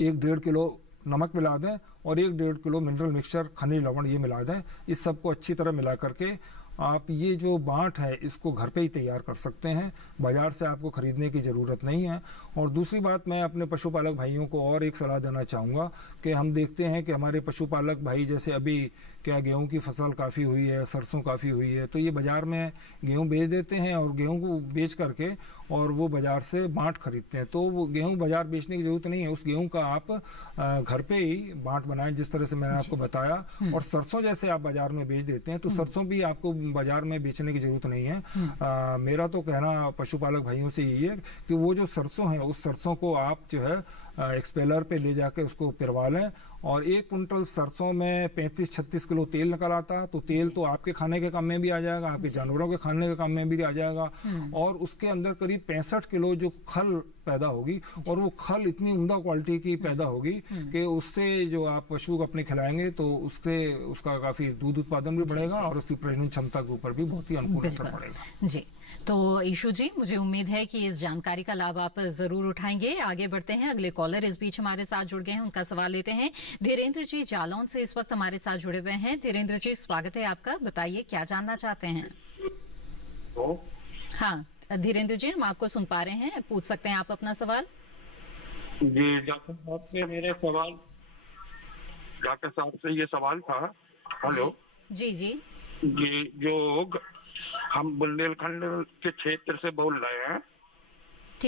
1-1.5 किलो नमक मिला दें और 1-1.5 किलो मिनरल मिक्सचर, खनिज लवण ये मिला दें। इस सबको अच्छी तरह मिला करके आप ये जो बांट है इसको घर पे ही तैयार कर सकते हैं, बाजार से आपको खरीदने की ज़रूरत नहीं है। और दूसरी बात, मैं अपने पशुपालक भाइयों को और एक सलाह देना चाहूँगा कि हम देखते हैं कि हमारे पशुपालक भाई, जैसे अभी क्या गेहूं की फसल काफ़ी हुई है, सरसों काफ़ी हुई है, तो ये बाज़ार में गेहूं बेच देते हैं और गेहूं को बेच करके और वो बाज़ार से बांट खरीदते हैं। तो वो गेहूं बाज़ार बेचने की ज़रूरत नहीं है, उस गेहूं का आप घर पे ही बांट बनाएं जिस तरह से मैंने आपको बताया। और सरसों जैसे आप बाज़ार में बेच देते हैं तो सरसों भी आपको बाज़ार में बेचने की ज़रूरत नहीं है। मेरा तो कहना पशुपालक भाइयों से यही है कि वो जो सरसों है उस सरसों को आप जो है एक्सपेलर पे ले जाके उसको पिरवा लें और 1 कुंटल सरसों में 35-36 किलो तेल निकल आता है। तो तेल तो आपके खाने के काम में भी आ जाएगा, आपके जानवरों के खाने के काम में भी आ जाएगा और उसके अंदर करीब 65 किलो जो खल पैदा होगी और वो खल इतनी उम्दा क्वालिटी की पैदा होगी कि उससे जो आप पशु को अपने खिलाएंगे तो उससे उसका काफी दूध उत्पादन भी बढ़ेगा और उसकी प्रजनन क्षमता के ऊपर भी बहुत ही अनुकूल असर पड़ेगा। जी, तो ईशु जी, मुझे उम्मीद है कि इस जानकारी का लाभ आप जरूर उठाएंगे। आगे बढ़ते हैं, अगले कॉलर इस बीच हमारे साथ जुड़ गए हैं, उनका सवाल लेते हैं। धीरेन्द्र जी जालौन से इस वक्त हमारे साथ जुड़े हुए हैं। धीरेन्द्र जी, स्वागत है आपका, बताइए क्या जानना चाहते हैं। हाँ धीरेन्द्र जी, हम आपको सुन पा रहे हैं, पूछ सकते हैं आप अपना सवाल। जी डॉक्टर साहब से मेरे सवाल, डॉक्टर साहब से ये सवाल था। हेलो जी जी जी, जो हम बुंदेलखंड के क्षेत्र से बोल रहे हैं,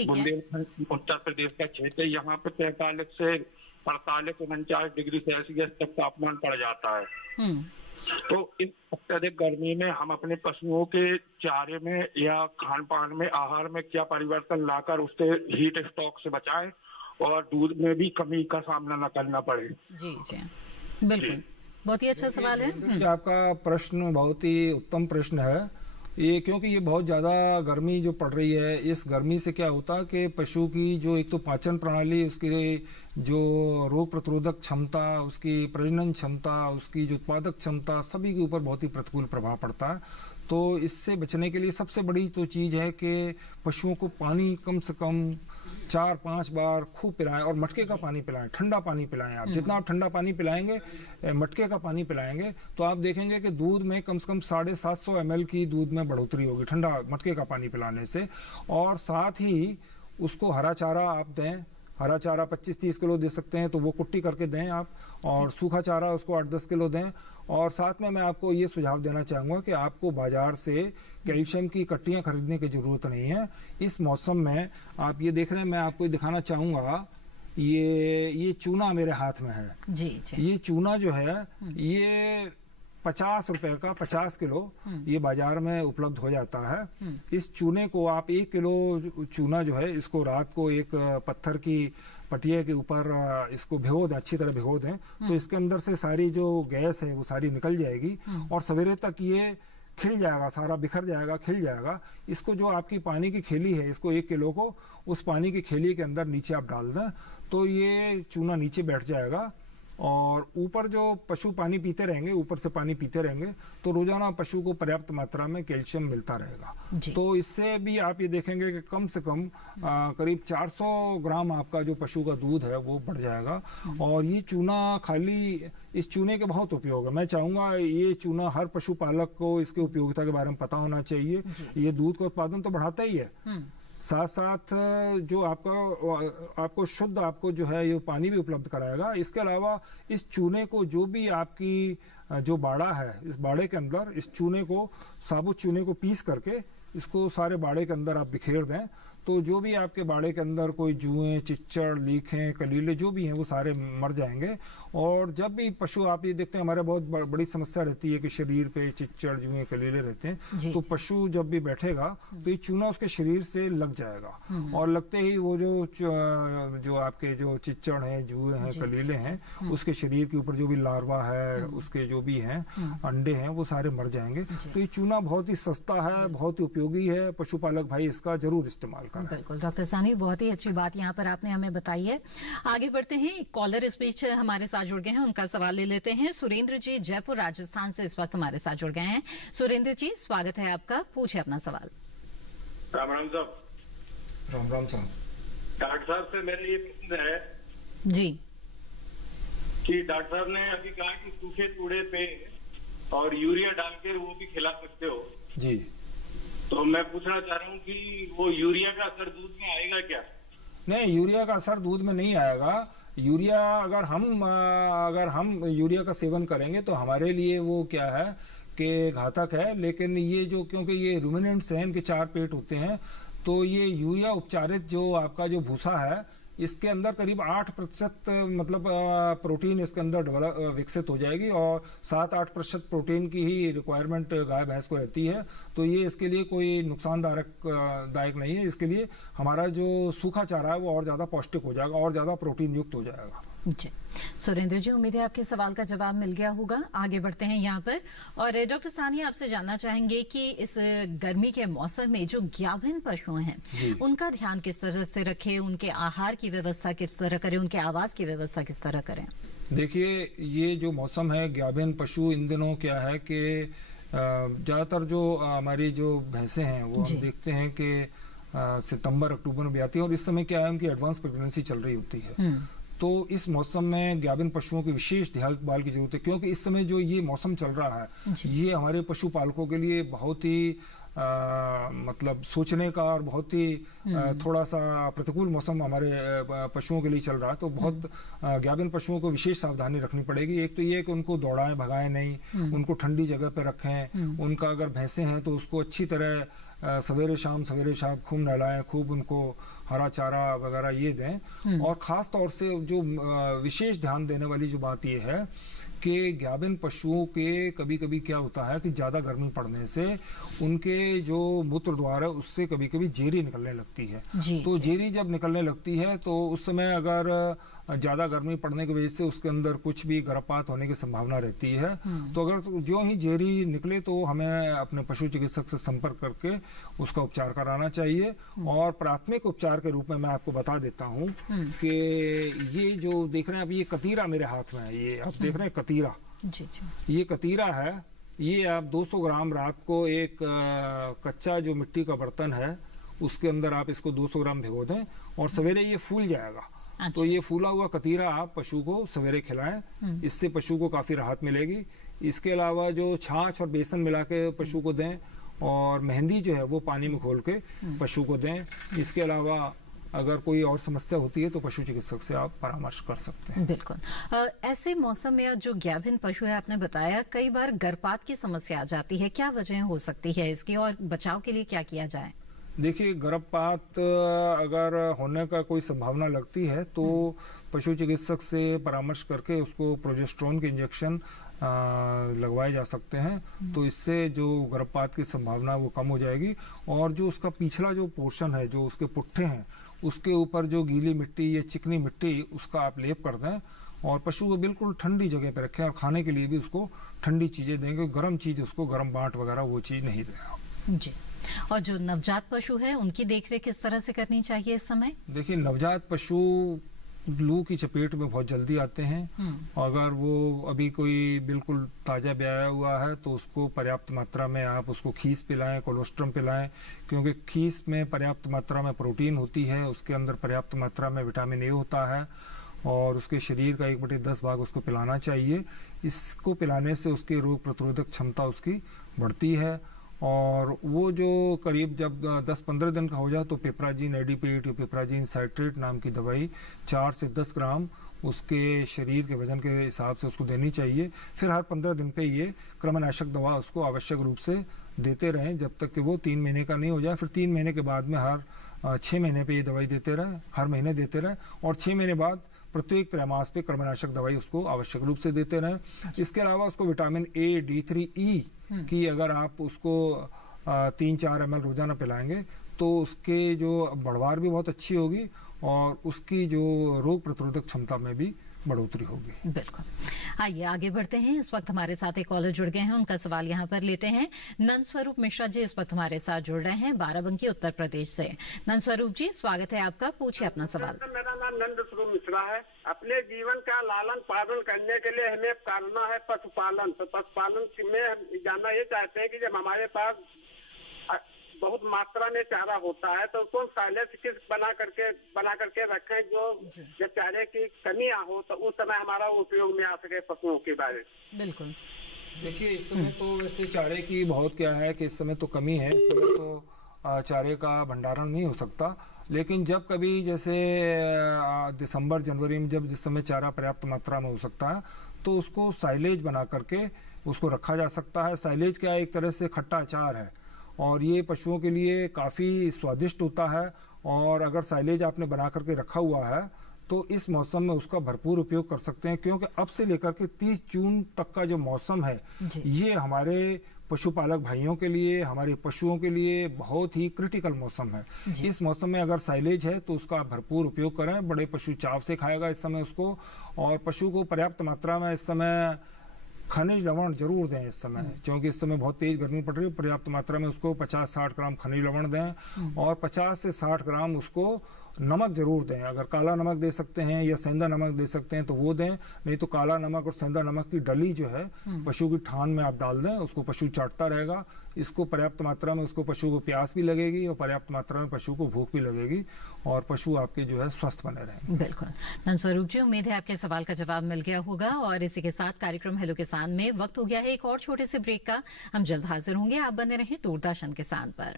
बुंदेलखंड उत्तर प्रदेश का क्षेत्र, यहाँ पे 43 से 48 49 डिग्री सेल्सियस तक तापमान पड़ जाता है। तो इस अत्यधिक गर्मी में हम अपने पशुओं के चारे में या खान पान में, आहार में क्या परिवर्तन लाकर उससे हीट स्ट्रोक से बचाएं और दूध में भी कमी का सामना न करना पड़े। जी जी बिल्कुल, बहुत ही अच्छा सवाल है। आपका प्रश्न बहुत ही उत्तम प्रश्न है ये, क्योंकि ये बहुत ज़्यादा गर्मी जो पड़ रही है, इस गर्मी से क्या होता है कि पशु की जो एक तो पाचन प्रणाली, उसकी जो रोग प्रतिरोधक क्षमता, उसकी प्रजनन क्षमता, उसकी जो उत्पादक क्षमता, सभी के ऊपर बहुत ही प्रतिकूल प्रभाव पड़ता है। तो इससे बचने के लिए सबसे बड़ी तो चीज़ है कि पशुओं को पानी कम से कम 4-5 बार खूब पिलाएं और मटके का पानी पिलाएं, ठंडा पानी पिलाएं। आप जितना आप ठंडा पानी पिलाएंगे, मटके का पानी पिलाएंगे, तो आप देखेंगे कि दूध में कम से कम 750 ml की दूध में बढ़ोतरी होगी ठंडा मटके का पानी पिलाने से। और साथ ही उसको हरा चारा आप दें, हरा चारा 25-30 किलो दे सकते हैं तो वो कुट्टी करके दें आप, और सूखा चारा उसको 8-10 किलो दें। और साथ में मैं आपको ये सुझाव देना चाहूँगा कि आपको बाजार से कैल्शियम की कट्टियाँ खरीदने की ज़रूरत नहीं है। इस मौसम में आप ये देख रहे हैं, मैं आपको दिखाना चाहूँगा, ये चूना मेरे हाथ में है जी। ये चूना जो है ये 50 रुपए का 50 किलो ये बाजार में उपलब्ध हो जाता है। इस चूने को आप 1 किलो चूना जो है इसको रात को एक पत्थर की पटिया के ऊपर इसको भिगो दें, अच्छी तरह भिगो दें, तो इसके अंदर से सारी जो गैस है वो सारी निकल जाएगी और सवेरे तक ये खिल जाएगा, सारा बिखर जाएगा, खिल जाएगा। इसको जो आपकी पानी की खेली है, इसको 1 किलो को उस पानी की खेली के अंदर नीचे आप डाल दें तो ये चूना नीचे बैठ जाएगा। और ऊपर जो पशु पानी पीते रहेंगे, ऊपर से पानी पीते रहेंगे, तो रोजाना पशु को पर्याप्त मात्रा में कैल्शियम मिलता रहेगा। तो इससे भी आप ये देखेंगे कि कम से कम करीब 400 ग्राम आपका जो पशु का दूध है वो बढ़ जाएगा। और ये चूना, खाली इस चूने के बहुत उपयोग है। मैं चाहूंगा ये चूना हर पशुपालक को इसके उपयोगिता के बारे में पता होना चाहिए। ये दूध का उत्पादन तो बढ़ाता ही है, साथ साथ जो आपको शुद्ध आपको जो है ये पानी भी उपलब्ध कराएगा। इसके अलावा इस चूने को जो भी आपकी जो बाड़ा है, इस बाड़े के अंदर इस चूने को, साबुत चूने को पीस करके इसको सारे बाड़े के अंदर आप बिखेर दें, तो जो भी आपके बाड़े के अंदर कोई जुएं, चिच्चड़, लीखें, कलीले जो भी हैं वो सारे मर जाएंगे। और जब भी पशु, आप ये देखते हैं हमारे बहुत बड़ी समस्या रहती है कि शरीर पे चिच्चड़, जुएं, कलीले रहते हैं, तो पशु जब भी बैठेगा तो ये चूना उसके शरीर से लग जाएगा और लगते ही वो जो आपके जो चिच्चड़ हैं, जुए हैं, कलीले हैं, उसके शरीर के ऊपर जो भी लार्वा है, उसके जो भी हैं अंडे हैं, वो सारे मर जाएंगे। तो ये चूना बहुत ही सस्ता है, बहुत ही उपयोगी है। पशुपालक भाई इसका जरूर इस्तेमाल करें। बिल्कुल डॉक्टर सानी, बहुत ही अच्छी बात यहाँ पर आपने हमें बताई है। आगे बढ़ते हैं, कॉलर इस बीच हमारे साथ जुड़ गए हैं, उनका सवाल ले लेते हैं। सुरेंद्र जी जयपुर राजस्थान से इस वक्त हमारे साथ जुड़ गए हैं। सुरेंद्र जी, स्वागत है आपका, पूछे अपना सवाल। राम राम साहब। राम राम साहब। डॉक्टर साहब से मेरे ये प्रश्न है जी कि डॉक्टर साहब ने अभी कहा कि सूखे कूड़े पे और यूरिया डालकर वो भी खिला सकते हो जी। तो मैं पूछना चाह रहा हूँ कि वो यूरिया का असर दूध में आएगा क्या? नहीं, यूरिया का असर दूध में नहीं आएगा। यूरिया अगर हम यूरिया का सेवन करेंगे तो हमारे लिए वो क्या है कि घातक है। लेकिन ये जो, क्योंकि ये रूमिनेंट्स हैं, इनके 4 पेट होते हैं, तो ये यूरिया उपचारित जो आपका जो भूसा है, इसके अंदर करीब 8% मतलब प्रोटीन इसके अंदर विकसित हो जाएगी और 7-8% प्रोटीन की ही रिक्वायरमेंट गाय भैंस को रहती है। तो ये इसके लिए कोई नुकसानदायक नहीं है। इसके लिए हमारा जो सूखा चारा है वो और ज़्यादा पौष्टिक हो जाएगा और ज़्यादा प्रोटीन युक्त हो जाएगा। जी सुरेंद्र जी, उम्मीद है आपके सवाल का जवाब मिल गया होगा। आगे बढ़ते हैं यहाँ पर, और डॉक्टर सानी आपसे जानना चाहेंगे कि इस गर्मी के मौसम में जो गाभिन पशु हैं उनका ध्यान किस तरह से रखें, उनके आहार की व्यवस्था किस तरह करें, उनके आवास की व्यवस्था किस तरह करें? देखिए, ये जो मौसम है, गाभिन पशु इन दिनों क्या है कि ज्यादातर जो हमारी जो भैंसें हैं वो हम देखते हैं कि सितंबर अक्टूबर में भी आती है और इस समय क्या है, उनकी एडवांस प्रेगनेंसी चल रही होती है। तो इस मौसम में गाभिन पशुओं की विशेष देखभाल की जरूरत है, क्योंकि इस समय जो ये मौसम चल रहा है ये हमारे पशुपालकों के लिए बहुत ही मतलब सोचने का और बहुत ही थोड़ा सा प्रतिकूल मौसम हमारे पशुओं के लिए चल रहा है। तो बहुत गाभिन पशुओं को विशेष सावधानी रखनी पड़ेगी। एक तो ये कि उनको दौड़ाएं भगाएं नहीं, उनको ठंडी जगह पर रखें। उनका अगर भैंसें हैं तो उसको अच्छी तरह सवेरे शाम खूब नहलाएं, खूब उनको हरा चारा वगैरह ये दें। और ख़ास तौर से जो विशेष ध्यान देने वाली जो बात ये है कि गाभिन पशुओं के कभी कभी क्या होता है कि ज़्यादा गर्मी पड़ने से उनके जो मूत्र द्वार है उससे कभी कभी जेरी निकलने लगती है। तो जेरी जब निकलने लगती है तो उस समय अगर ज़्यादा गर्मी पड़ने की वजह से उसके अंदर कुछ भी गर्भपात होने की संभावना रहती है। तो अगर जो ही जेरी निकले तो हमें अपने पशु चिकित्सक से संपर्क करके उसका उपचार कराना चाहिए। और प्राथमिक उपचार के रूप में मैं आपको बता देता हूँ कि ये जो देख रहे हैं, अब ये कतीरा मेरे हाथ में है, ये आप देख रहे हैं कतीरा, ये कतीरा है। ये आप 200 ग्राम रात को एक कच्चा जो मिट्टी का बर्तन है उसके अंदर आप इसको 200 ग्राम भिगो दें और सवेरे ये फूल जाएगा। तो ये फूला हुआ कतीरा आप पशु को सवेरे खिलाएं, इससे पशु को काफी राहत मिलेगी। इसके अलावा जो छाछ और बेसन मिला के पशु को दें और मेहंदी जो है वो पानी में घोल के पशु को दें। इसके अलावा अगर कोई और समस्या होती है तो पशु चिकित्सक से आप परामर्श कर सकते हैं। बिल्कुल। ऐसे मौसम में जो ज्ञाभिन्न पशु है, आपने बताया कई बार गर्भपात की समस्या आ जाती है, क्या वजह हो सकती है इसकी और बचाव के लिए क्या किया जाए? देखिए, गर्भपात अगर होने का कोई संभावना लगती है तो पशु चिकित्सक से परामर्श करके उसको प्रोजेस्टेरोन के इंजेक्शन लगवाए जा सकते हैं। तो इससे जो गर्भपात की संभावना वो कम हो जाएगी। और जो उसका पिछला जो पोर्शन है, जो उसके पुट्ठे हैं, उसके ऊपर जो गीली मिट्टी या चिकनी मिट्टी उसका आप लेप कर दें और पशु को बिल्कुल ठंडी जगह पे रखें और खाने के लिए भी उसको ठंडी चीजें देंगे। गर्म चीज उसको, गर्म बांट वगैरह वो चीज नहीं दें जी। और जो नवजात पशु है उनकी देखरेख किस तरह से करनी चाहिए इस समय? देखिए, नवजात पशु लू की चपेट में बहुत जल्दी आते हैं। अगर वो अभी कोई बिल्कुल ताजा ब्याया हुआ है तो उसको पर्याप्त मात्रा में आप उसको खीस पिलाएं, कोलोस्ट्रम पिलाएं, क्योंकि खीस में पर्याप्त मात्रा में प्रोटीन होती है, उसके अंदर पर्याप्त मात्रा में विटामिन ए होता है और उसके शरीर का 1/10 भाग उसको पिलाना चाहिए। इसको पिलाने से उसकी रोग प्रतिरोधक क्षमता उसकी बढ़ती है। और वो जो करीब जब 10-15 दिन का हो जाए तो पिपराजीन एडिपेट या पिपराजीन साइट्रेट नाम की दवाई 4 से 10 ग्राम उसके शरीर के वजन के हिसाब से उसको देनी चाहिए। फिर हर 15 दिन पे ये क्रमनाशक दवा उसको आवश्यक रूप से देते रहें जब तक कि वो 3 महीने का नहीं हो जाए। फिर 3 महीने के बाद में हर 6 महीने पे ये दवाई देते रहें, हर महीने देते रहें और 6 महीने बाद प्रत्येक त्रैमास पे क्रमनाशक दवाई उसको आवश्यक रूप से देते रहें। इसके अलावा उसको विटामिन ए, D3, E की अगर आप उसको 3-4 ml रोजाना पिलाएंगे तो उसके जो बढ़वार भी बहुत अच्छी होगी और उसकी जो रोग प्रतिरोधक क्षमता में भी बढ़ोतरी होगी। बिल्कुल। आइए आगे बढ़ते हैं। इस वक्त हमारे साथ एक कॉलर जुड़ गए हैं, उनका सवाल यहाँ पर लेते हैं। नंद स्वरूप मिश्रा जी इस वक्त हमारे साथ जुड़ रहे हैं बाराबंकी उत्तर प्रदेश से। नंद स्वरूप जी, स्वागत है आपका, पूछिए अपना सवाल। मेरा नाम नंद स्वरूप मिश्रा है। अपने जीवन का लालन पालन करने के लिए हमें करना है पशुपालन। तो पशुपालन में हम जानना ये चाहते हैं कि जब हमारे पास बहुत मात्रा में चारा होता है तो उसको साइलेज किस बना करके रखें जो जब चारे की कमी हो तो उस समय हमारा उपयोग में आ सके पशुओं के बारे में। बिल्कुल। देखिए, इस समय तो वैसे चारे की बहुत क्या है कि इस समय तो कमी है, इस समय तो चारे का भंडारण नहीं हो सकता। लेकिन जब कभी जैसे दिसंबर जनवरी में जब जिस समय चारा पर्याप्त मात्रा में हो सकता है तो उसको साइलेज बना करके उसको रखा जा सकता है। साइलेज क्या एक तरह से खट्टा अचार है और ये पशुओं के लिए काफ़ी स्वादिष्ट होता है। और अगर साइलेज आपने बना करके रखा हुआ है तो इस मौसम में उसका भरपूर उपयोग कर सकते हैं, क्योंकि अब से लेकर के 30 जून तक का जो मौसम है ये हमारे पशुपालक भाइयों के लिए, हमारे पशुओं के लिए बहुत ही क्रिटिकल मौसम है। इस मौसम में अगर साइलेज है तो उसका भरपूर उपयोग करें। बड़े पशु चाव से खाएगा इस समय उसको। और पशु को पर्याप्त मात्रा में इस समय खनिज लवण जरूर दें इस समय, क्योंकि इस समय बहुत तेज गर्मी पड़ रही है। पर्याप्त मात्रा में उसको 50-60 ग्राम खनिज लवण दें और 50 से 60 ग्राम उसको नमक जरूर दें। अगर काला नमक दे सकते हैं या सेंधा नमक दे सकते हैं तो वो दें, नहीं तो काला नमक और सेंधा नमक की डली जो है पशु की ठान में आप डाल दें, उसको पशु चाटता रहेगा। इसको पर्याप्त मात्रा में उसको पशु को प्यास भी लगेगी और पर्याप्त मात्रा में पशु को भूख भी लगेगी और पशु आपके जो है स्वस्थ बने रहेंगे। बिल्कुल। नंद स्वरूप जी, उम्मीद है आपके सवाल का जवाब मिल गया होगा। और इसी के साथ कार्यक्रम हेलो किसान में वक्त हो गया है एक और छोटे से ब्रेक का। हम जल्द हाजिर होंगे, आप बने रहें दूरदर्शन किसान पर।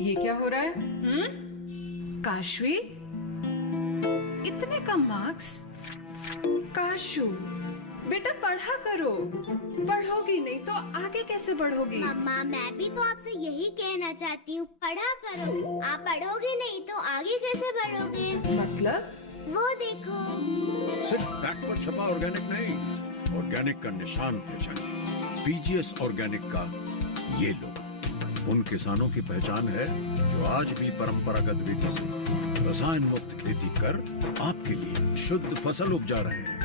ये क्या हो रहा है? काशवी, इतने कम मार्क्स? काशू बेटा पढ़ा करो, पढ़ोगी नहीं तो आगे कैसे बढ़ोगी? मम्मा, मैं भी तो आपसे यही कहना चाहती हूँ, पढ़ा करो। आप पढ़ोगे नहीं तो आगे कैसे बढ़ोगे? मतलब? वो देखो, सिर्फ बैक पर छपा ऑर्गेनिक नहीं, ऑर्गेनिक का निशान पहचानिए। पीजीएस ऑर्गेनिक का ये लो। उन किसानों की पहचान है जो आज भी परंपरागत विधि से रसायन मुक्त खेती कर आपके लिए शुद्ध फसल उपजा रहे हैं।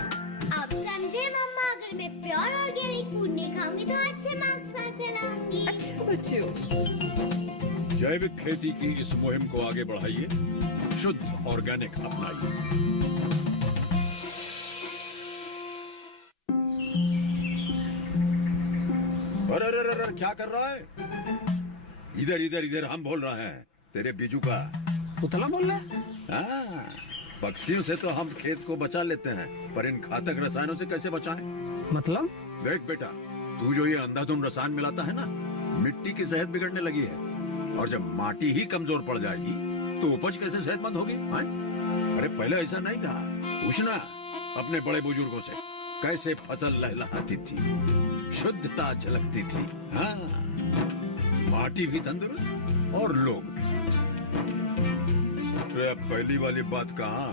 अब समझे मम्मा, अगर मैं प्योर ऑर्गेनिक फूड नहीं खाऊंगी तो अच्छे मार्क्स कैसे लाऊंगी? अच्छा बच्चों, जैविक खेती की इस मुहिम को आगे बढ़ाइए शुद्ध ऑर्गेनिक अपनाइए। अरे अरे अरे क्या कर रहा है? इधर इधर इधर, हम बोल रहे हैं तेरे बीजू का। पुतला बोल रहा है? हाँ, पक्षियों से तो हम खेत को बचा लेते हैं, पर इन घातक रसायनों से कैसे बचाएं? मतलब? देख बेटा, तू जो ये अंधाधुंध रसायन मिलाता है ना, मिट्टी की सेहत बिगड़ने लगी है। और जब माटी ही कमजोर पड़ जाएगी तो उपज कैसे सेहतमंद होगी? अरे पहले ऐसा नहीं था। पूछना अपने बड़े बुजुर्गों से, कैसे फसल लहलहाती थी, शुद्धता झलकती थी। हाँ, माटी भी तंदुरुस्त और लोग भी। अरे पहली वाली बात कहाँ?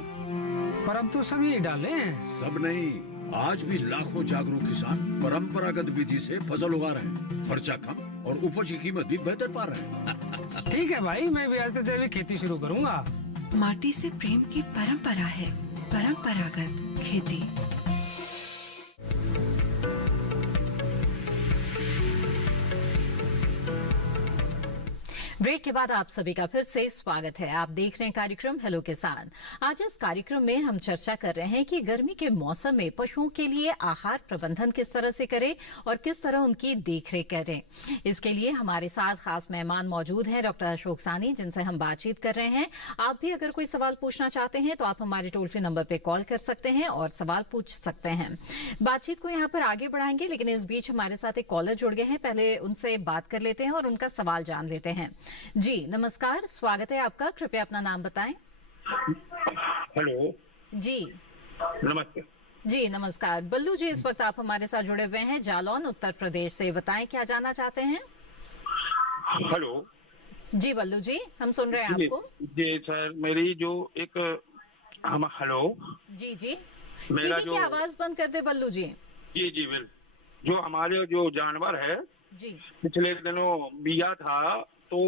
पर अब तो सब यही डाले हैं। सब नहीं, आज भी लाखों जागरूक किसान परंपरागत विधि से फसल उगा रहे हैं। खर्चा कम और उपज की कीमत भी बेहतर पा रहे हैं। ठीक है भाई, मैं भी आज से जैविक खेती शुरू करूंगा। माटी से प्रेम की परंपरा है, परंपरागत खेती। ब्रेक के बाद आप सभी का फिर से स्वागत है। आप देख रहे हैं कार्यक्रम हेलो किसान। आज इस कार्यक्रम में हम चर्चा कर रहे हैं कि गर्मी के मौसम में पशुओं के लिए आहार प्रबंधन किस तरह से करें और किस तरह उनकी देखरेख करें। इसके लिए हमारे साथ खास मेहमान मौजूद हैं, डॉक्टर अशोक सानी, जिनसे हम बातचीत कर रहे हैं। आप भी अगर कोई सवाल पूछना चाहते हैं तो आप हमारे टोल फ्री नंबर पर कॉल कर सकते हैं और सवाल पूछ सकते हैं। बातचीत को यहाँ पर आगे बढ़ाएंगे, लेकिन इस बीच हमारे साथ एक कॉलर जुड़ गए हैं। पहले उनसे बात कर लेते हैं और उनका सवाल जान लेते हैं। जी नमस्कार, स्वागत है आपका। कृपया अपना नाम बताएं। हेलो जी नमस्ते। जी नमस्कार। बल्लू जी, इस वक्त आप हमारे साथ जुड़े हुए हैं जालौन उत्तर प्रदेश से। बताएं क्या जानना चाहते हैं। हेलो जी बल्लू जी, हम सुन रहे हैं आपको। जी सर, मेरी जो एक हेलो जी जी, मेरा टीवी की आवाज बंद कर दे बल्लू जी। जी जी बिल, जो हमारे जो जानवर है जी, पिछले दिनों बिया था, तो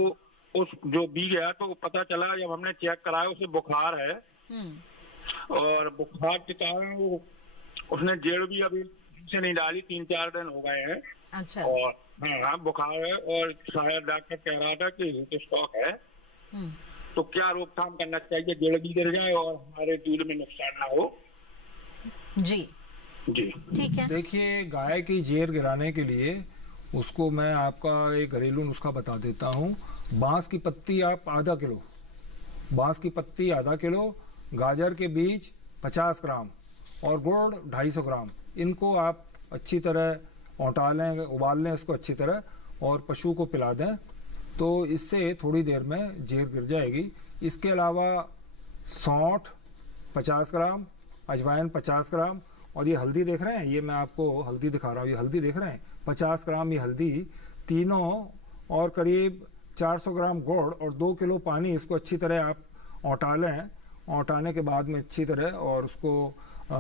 उस जो बी गया तो पता चला जब हमने चेक कराया उसे बुखार है, और बुखार के कारण वो उसने जेड़ भी अभी से नहीं डाली, 3-4 दिन हो गए हैं। अच्छा। और हाँ बुखार है, और शायद डॉक्टर कह रहा था कि हीट स्ट्रोक है। तो क्या रोकथाम करना चाहिए, जेड़ भी गिर जाए और हमारे दूध में नुकसान ना हो? जी जी ठीक है। देखिए, गाय की जेर गिराने के लिए उसको मैं आपका एक घरेलू नुस्खा बता देता हूँ। बांस की पत्ती आप आधा किलो, बांस की पत्ती आधा किलो, गाजर के बीज 50 ग्राम और गुड़ 250 ग्राम, इनको आप अच्छी तरह औंटा लें, उबाल लें इसको अच्छी तरह और पशु को पिला दें, तो इससे थोड़ी देर में जेर गिर जाएगी। इसके अलावा सौंठ 50 ग्राम, अजवाइन 50 ग्राम, और ये हल्दी देख रहे हैं, ये मैं आपको हल्दी दिखा रहा हूँ, ये हल्दी देख रहे हैं 50 ग्राम ये हल्दी, तीनों और करीब 400 ग्राम गुड़ और 2 किलो पानी, इसको अच्छी तरह आप औंटा लें। औंटाने के बाद में अच्छी तरह और उसको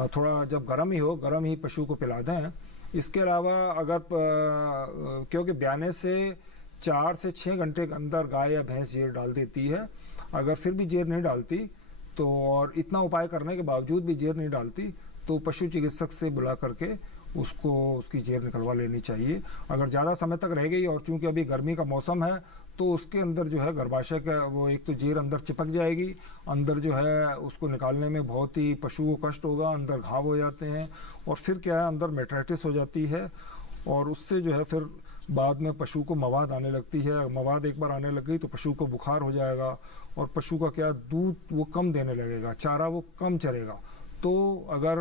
थोड़ा जब गर्म ही हो, गर्म ही पशु को पिला दें। इसके अलावा अगर क्योंकि ब्याने से 4 से 6 घंटे के अंदर गाय या भैंस जेर डाल देती है, अगर फिर भी जेर नहीं डालती तो, और इतना उपाय करने के बावजूद भी जेर नहीं डालती, तो पशु चिकित्सक से बुला करके उसको उसकी जेर निकलवा लेनी चाहिए। अगर ज़्यादा समय तक रह गई और चूंकि अभी गर्मी का मौसम है तो उसके अंदर जो है गर्भाशय का वो एक तो जेर अंदर चिपक जाएगी, अंदर जो है उसको निकालने में बहुत ही पशु को कष्ट होगा, अंदर घाव हो जाते हैं और फिर क्या है अंदर मेट्राइटिस हो जाती है, और उससे जो है फिर बाद में पशु को मवाद आने लगती है। मवाद एक बार आने लग गई तो पशु को बुखार हो जाएगा और पशु का क्या दूध वो कम देने लगेगा, चारा वो कम चरेगा। तो अगर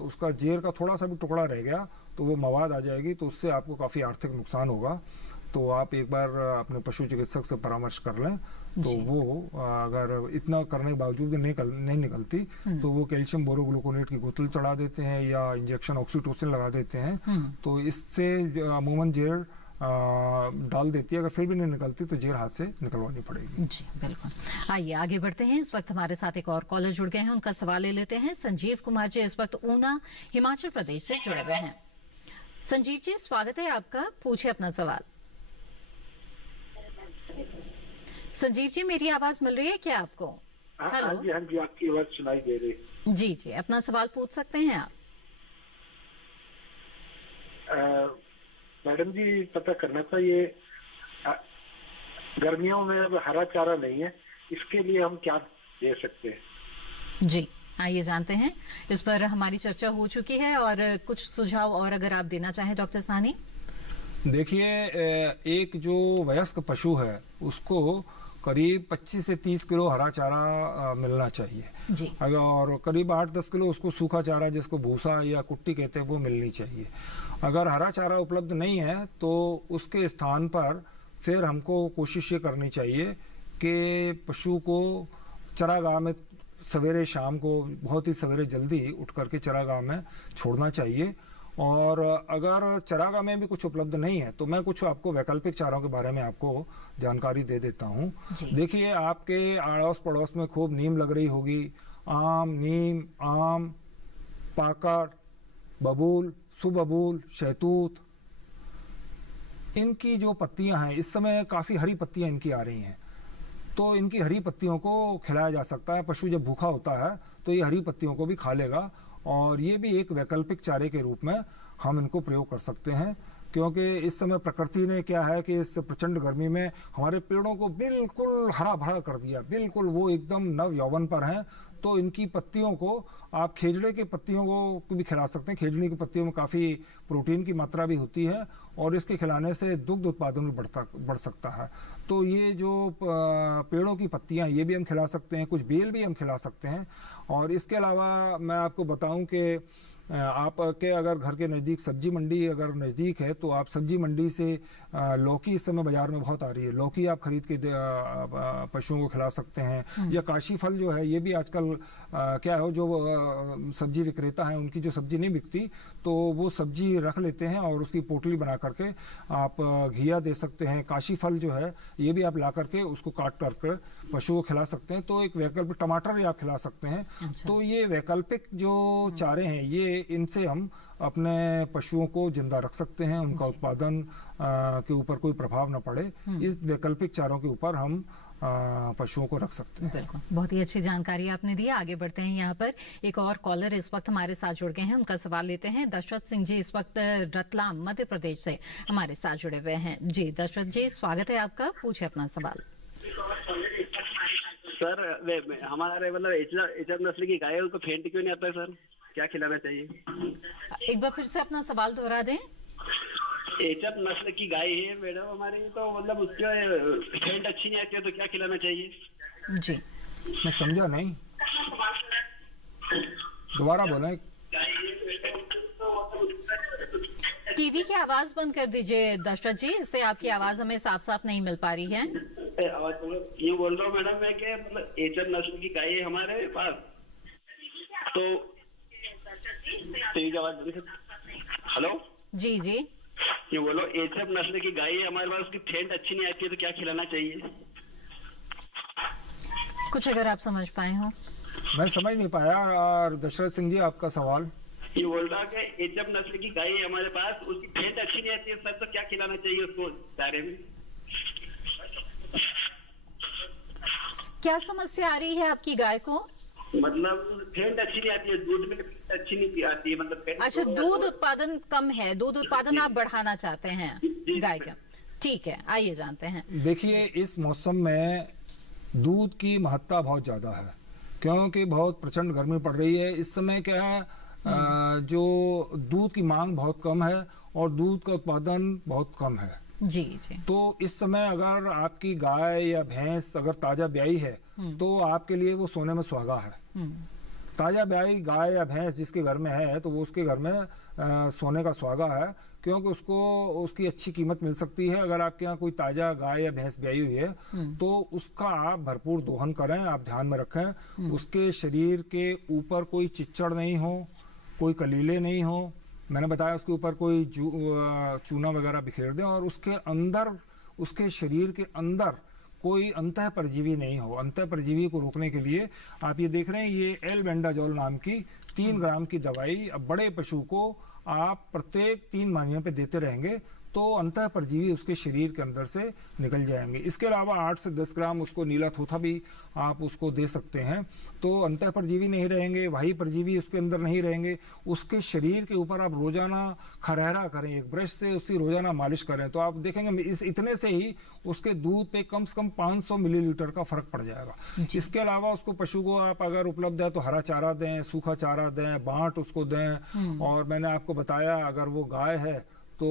उसका जेर का थोड़ा सा भी टुकड़ा रह गया तो वो मवाद आ जाएगी, तो उससे आपको काफ़ी आर्थिक नुकसान होगा। तो आप एक बार अपने पशु चिकित्सक से परामर्श कर लें, तो वो अगर इतना करने के बावजूद भी नहीं निकलती तो वो कैल्शियम बोरोग्लूकोनेट की बोतल चढ़ा देते हैं या इंजेक्शन ऑक्सीटोसिन लगा देते हैं। तो इससे अमूमन जेर डाल देती है, अगर फिर भी नहीं निकलती तो जेर हाथ से निकलवानी पड़ेगी। जी बिल्कुल। आइए आगे बढ़ते हैं। इस वक्त हमारे साथ एक और कॉलर जुड़ गए हैं, उनका सवाल ले लेते हैं। संजीव कुमार जी इस वक्त ऊना हिमाचल प्रदेश से जुड़े हुए हैं। संजीव जी स्वागत है आपका, पूछिए अपना सवाल। संजीव जी मेरी आवाज मिल रही है क्या आपको? हेलो। हाँ जी, आपकी आवाज सुनाई दे रही। जी जी, अपना सवाल पूछ सकते हैं आप। मैडम जी, पता करना था, ये गर्मियों में अब हरा चारा नहीं है, इसके लिए हम क्या दे सकते हैं? जी, आइए जानते हैं। इस पर हमारी चर्चा हो चुकी है और कुछ सुझाव और अगर आप देना चाहें डॉक्टर साहनी। देखिए, एक जो वयस्क पशु है उसको करीब 25 से 30 किलो हरा चारा मिलना चाहिए जी। अगर और करीब 8-10 किलो उसको सूखा चारा जिसको भूसा या कुट्टी कहते हैं वो मिलनी चाहिए। अगर हरा चारा उपलब्ध नहीं है तो उसके स्थान पर फिर हमको कोशिश ये करनी चाहिए कि पशु को चरागाह में सवेरे शाम को बहुत ही सवेरे जल्दी उठ करके चरागाह में छोड़ना चाहिए। और अगर चरागाह में भी कुछ उपलब्ध नहीं है तो मैं कुछ आपको वैकल्पिक चारों के बारे में आपको जानकारी दे देता हूँ। देखिए, आपके आड़ोस पड़ोस में खूब नीम लग रही होगी, नीम, आम, पाकड़, बबूल, सुबबूल, शहतूत, इनकी जो पत्तियां हैं इस समय काफ़ी हरी पत्तियां इनकी आ रही हैं, तो इनकी हरी पत्तियों को खिलाया जा सकता है। पशु जब भूखा होता है तो ये हरी पत्तियों को भी खा लेगा और ये भी एक वैकल्पिक चारे के रूप में हम इनको प्रयोग कर सकते हैं। क्योंकि इस समय प्रकृति ने क्या है कि इस प्रचंड गर्मी में हमारे पेड़ों को बिल्कुल हरा भरा कर दिया, बिल्कुल वो एकदम नव यौवन पर हैं। तो इनकी पत्तियों को आप खेजड़े के पत्तियों को भी खिला सकते हैं। खेजड़े की पत्तियों में काफ़ी प्रोटीन की मात्रा भी होती है और इसके खिलाने से दुग्ध उत्पादन भी बढ़ सकता है। तो ये जो पेड़ों की पत्तियां ये भी हम खिला सकते हैं, कुछ बेल भी हम खिला सकते हैं। और इसके अलावा मैं आपको बताऊं कि आपके अगर घर के नज़दीक सब्जी मंडी अगर नज़दीक है तो आप सब्जी मंडी से लौकी इस समय बाजार में बहुत आ रही है, लौकी आप खरीद के पशुओं को खिला सकते हैं। या काशी फल जो है ये भी आजकल क्या है, जो सब्जी विक्रेता हैं उनकी जो सब्जी नहीं बिकती तो वो सब्जी रख लेते हैं और उसकी पोटली बना करके आप घिया दे सकते हैं। काशी फल जो है ये भी आप ला करके उसको काट करके पशु को खिला सकते हैं। तो एक वैकल्पिक टमाटर भी आप खिला सकते हैं। तो ये वैकल्पिक जो चारे हैं ये इनसे हम अपने पशुओं को जिंदा रख सकते हैं, उनका उत्पादन के ऊपर कोई प्रभाव न पड़े। इस वैकल्पिक चारों के ऊपर हम पशुओं को रख सकते हैं। बिल्कुल, बहुत ही अच्छी जानकारी आपने दी। आगे बढ़ते हैं। यहाँ पर एक और कॉलर इस वक्त हमारे साथ जुड़ गए हैं, उनका सवाल लेते हैं। दशरथ सिंह जी इस वक्त रतलाम मध्य प्रदेश से हमारे साथ जुड़े हुए हैं। जी दशरथ जी, स्वागत है आपका, पूछे अपना सवाल। सर हमारे मतलब एचएफ नस्ल की गाय है, उनको फेंट क्यों नहीं आता है सर, क्या खिलाना चाहिए? एक बार फिर से अपना सवाल दोहरा दें। एचएफ नस्ल की गाय है मैडम हमारे, तो मतलब उसके फेंट अच्छी नहीं आती है तो क्या खिलाना चाहिए? जी मैं समझा नहीं, दोबारा बोलें। टीवी की आवाज बंद कर दीजिए दशरथ जी, इससे आपकी आवाज हमें साफ साफ नहीं मिल पा रही है। ये बोल रहा हूँ मैडम मैं कि मतलब एचएफ नस्ल की गाय है हमारे पास, तो टीवी की आवाज। हेलो जी जी, ये बोलो एचएफ नस्ल की गाय है हमारे पास, उसकी फेंट अच्छी नहीं आती है तो क्या खिलाना चाहिए? कुछ अगर आप समझ पाए हो। मैं समझ नहीं पाया। और दशरथ सिंह जी आपका सवाल ये बोल रहा कि एचएफ नस्ल की गाय है हमारे पास, उसकी फेंट अच्छी नहीं आती है सर, तो क्या खिलाना चाहिए उसको दायरे में? क्या समस्या आ रही है आपकी गाय को? मतलब फेंट अच्छी नहीं आती है, दूध में अच्छी नहीं आती है, मतलब अच्छा, दूध उत्पादन कम है, दूध उत्पादन आप बढ़ाना चाहते हैं गाय का। ठीक है, आइए जानते हैं। देखिए, इस मौसम में दूध की महत्ता बहुत ज्यादा है क्योंकि बहुत प्रचंड गर्मी पड़ रही है। इस समय क्या है, जो दूध की मांग बहुत कम है और दूध का उत्पादन बहुत कम है। जी जी। तो इस समय अगर आपकी गाय या भैंस अगर ताजा ब्याई है तो आपके लिए वो सोने में सुहागा है। ताजा ब्याई गाय या भैंस जिसके घर में है तो वो उसके घर में सोने का सुहागा है, क्योंकि उसको उसकी अच्छी कीमत मिल सकती है। अगर आपके यहाँ कोई ताजा गाय या भैंस ब्याई हुई है तो उसका आप भरपूर दोहन करें। आप ध्यान में रखें उसके शरीर के ऊपर कोई चिच्चड़ नहीं हो, कोई कलीले नहीं हो। मैंने बताया उसके ऊपर कोई चूना वगैरह बिखेर दें और उसके अंदर, उसके शरीर के अंदर कोई अंतः परजीवी नहीं हो। अंतः परजीवी को रोकने के लिए आप ये देख रहे हैं, ये एल्बेंडाजोल नाम की 3 ग्राम की दवाई अब बड़े पशु को आप प्रत्येक 3 महीने पे देते रहेंगे तो अंतः परजीवी उसके शरीर के अंदर से निकल जाएंगे। इसके अलावा 8 से 10 ग्राम उसको नीला थोथा भी आप उसको दे सकते हैं, तो अंतः परजीवी नहीं रहेंगे, वाही परजीवी उसके अंदर नहीं रहेंगे। उसके शरीर के ऊपर आप रोजाना खरहरा करें, एक ब्रश से उसकी रोजाना मालिश करें, तो आप देखेंगे इस इतने से ही उसके दूध पे कम से कम 500 मिलीलीटर का फर्क पड़ जाएगा। इसके अलावा उसको पशु को आप अगर उपलब्ध है तो हरा चारा दें, सूखा चारा दें, बांट उसको दें। और मैंने आपको बताया अगर वो गाय है तो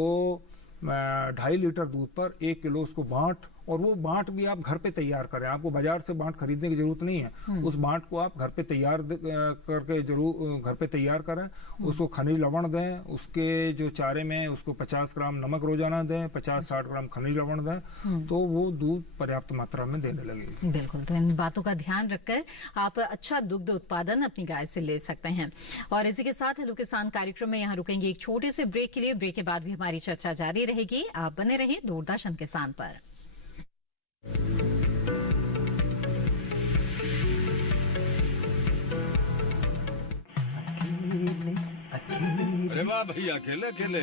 2.5 लीटर दूध पर 1 किलो उसको बांट, और वो बांट भी आप घर पे तैयार करें, आपको बाजार से बांट खरीदने की जरूरत नहीं है। उस बांट को आप घर पे तैयार करके जरूर घर पे तैयार करें। उसको खनिज लवण दें, उसके जो चारे में उसको 50 ग्राम नमक रोजाना दें, 50-60 ग्राम खनिज लवण दें, तो वो दूध पर्याप्त मात्रा में देने लगेगी। बिल्कुल, तो इन बातों का ध्यान रखकर आप अच्छा दुग्ध उत्पादन अपनी गाय से ले सकते हैं। और इसी के साथ हेलो किसान कार्यक्रम में यहाँ रुकेंगे एक छोटे से ब्रेक के लिए। ब्रेक के बाद भी हमारी चर्चा जारी रहेगी। आप बने रहिए दूरदर्शन किसान पर। अरे वाह भैया, अकेले अकेले।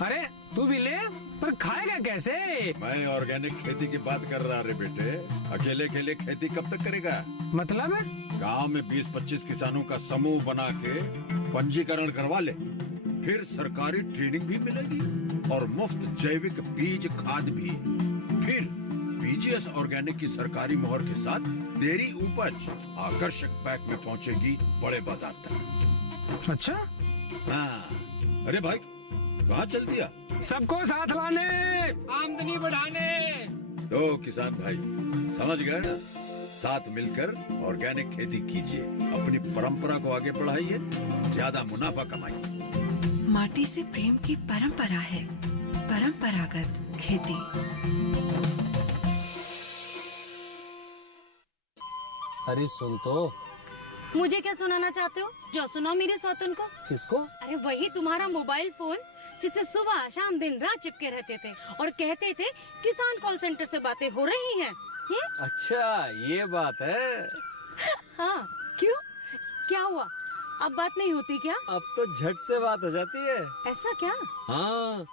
अरे तू भी ले, पर खाएगा कैसे? मैं ऑर्गेनिक खेती की बात कर रहा रे बेटे। अकेले अकेले खेती कब तक करेगा? मतलब गांव में 20-25 किसानों का समूह बना के पंजीकरण करवा ले, फिर सरकारी ट्रेनिंग भी मिलेगी और मुफ्त जैविक बीज खाद भी। फिर पीजीएस ऑर्गेनिक की सरकारी मोहर के साथ तेरी उपज आकर्षक पैक में पहुंचेगी बड़े बाजार तक। अच्छा? हाँ। अरे भाई कहाँ चल दिया? सबको साथ लाने, आमदनी बढ़ाने। तो किसान भाई समझ गए ना, साथ मिलकर ऑर्गेनिक खेती कीजिए, अपनी परंपरा को आगे बढ़ाइए, ज्यादा मुनाफा कमाइए। माटी से प्रेम की परंपरा है परंपरागत खेती। अरे सुन तो। मुझे क्या सुनाना चाहते हो? जो सुनाओ मेरे सौतन को। किसको? अरे वही तुम्हारा मोबाइल फोन जिससे सुबह शाम दिन रात चिपके रहते थे और कहते थे किसान कॉल सेंटर से बातें हो रही हैं। अच्छा ये बात है। हाँ क्यों, क्या हुआ? अब बात नहीं होती क्या? अब तो झट से बात हो जाती है। ऐसा क्या? हाँ,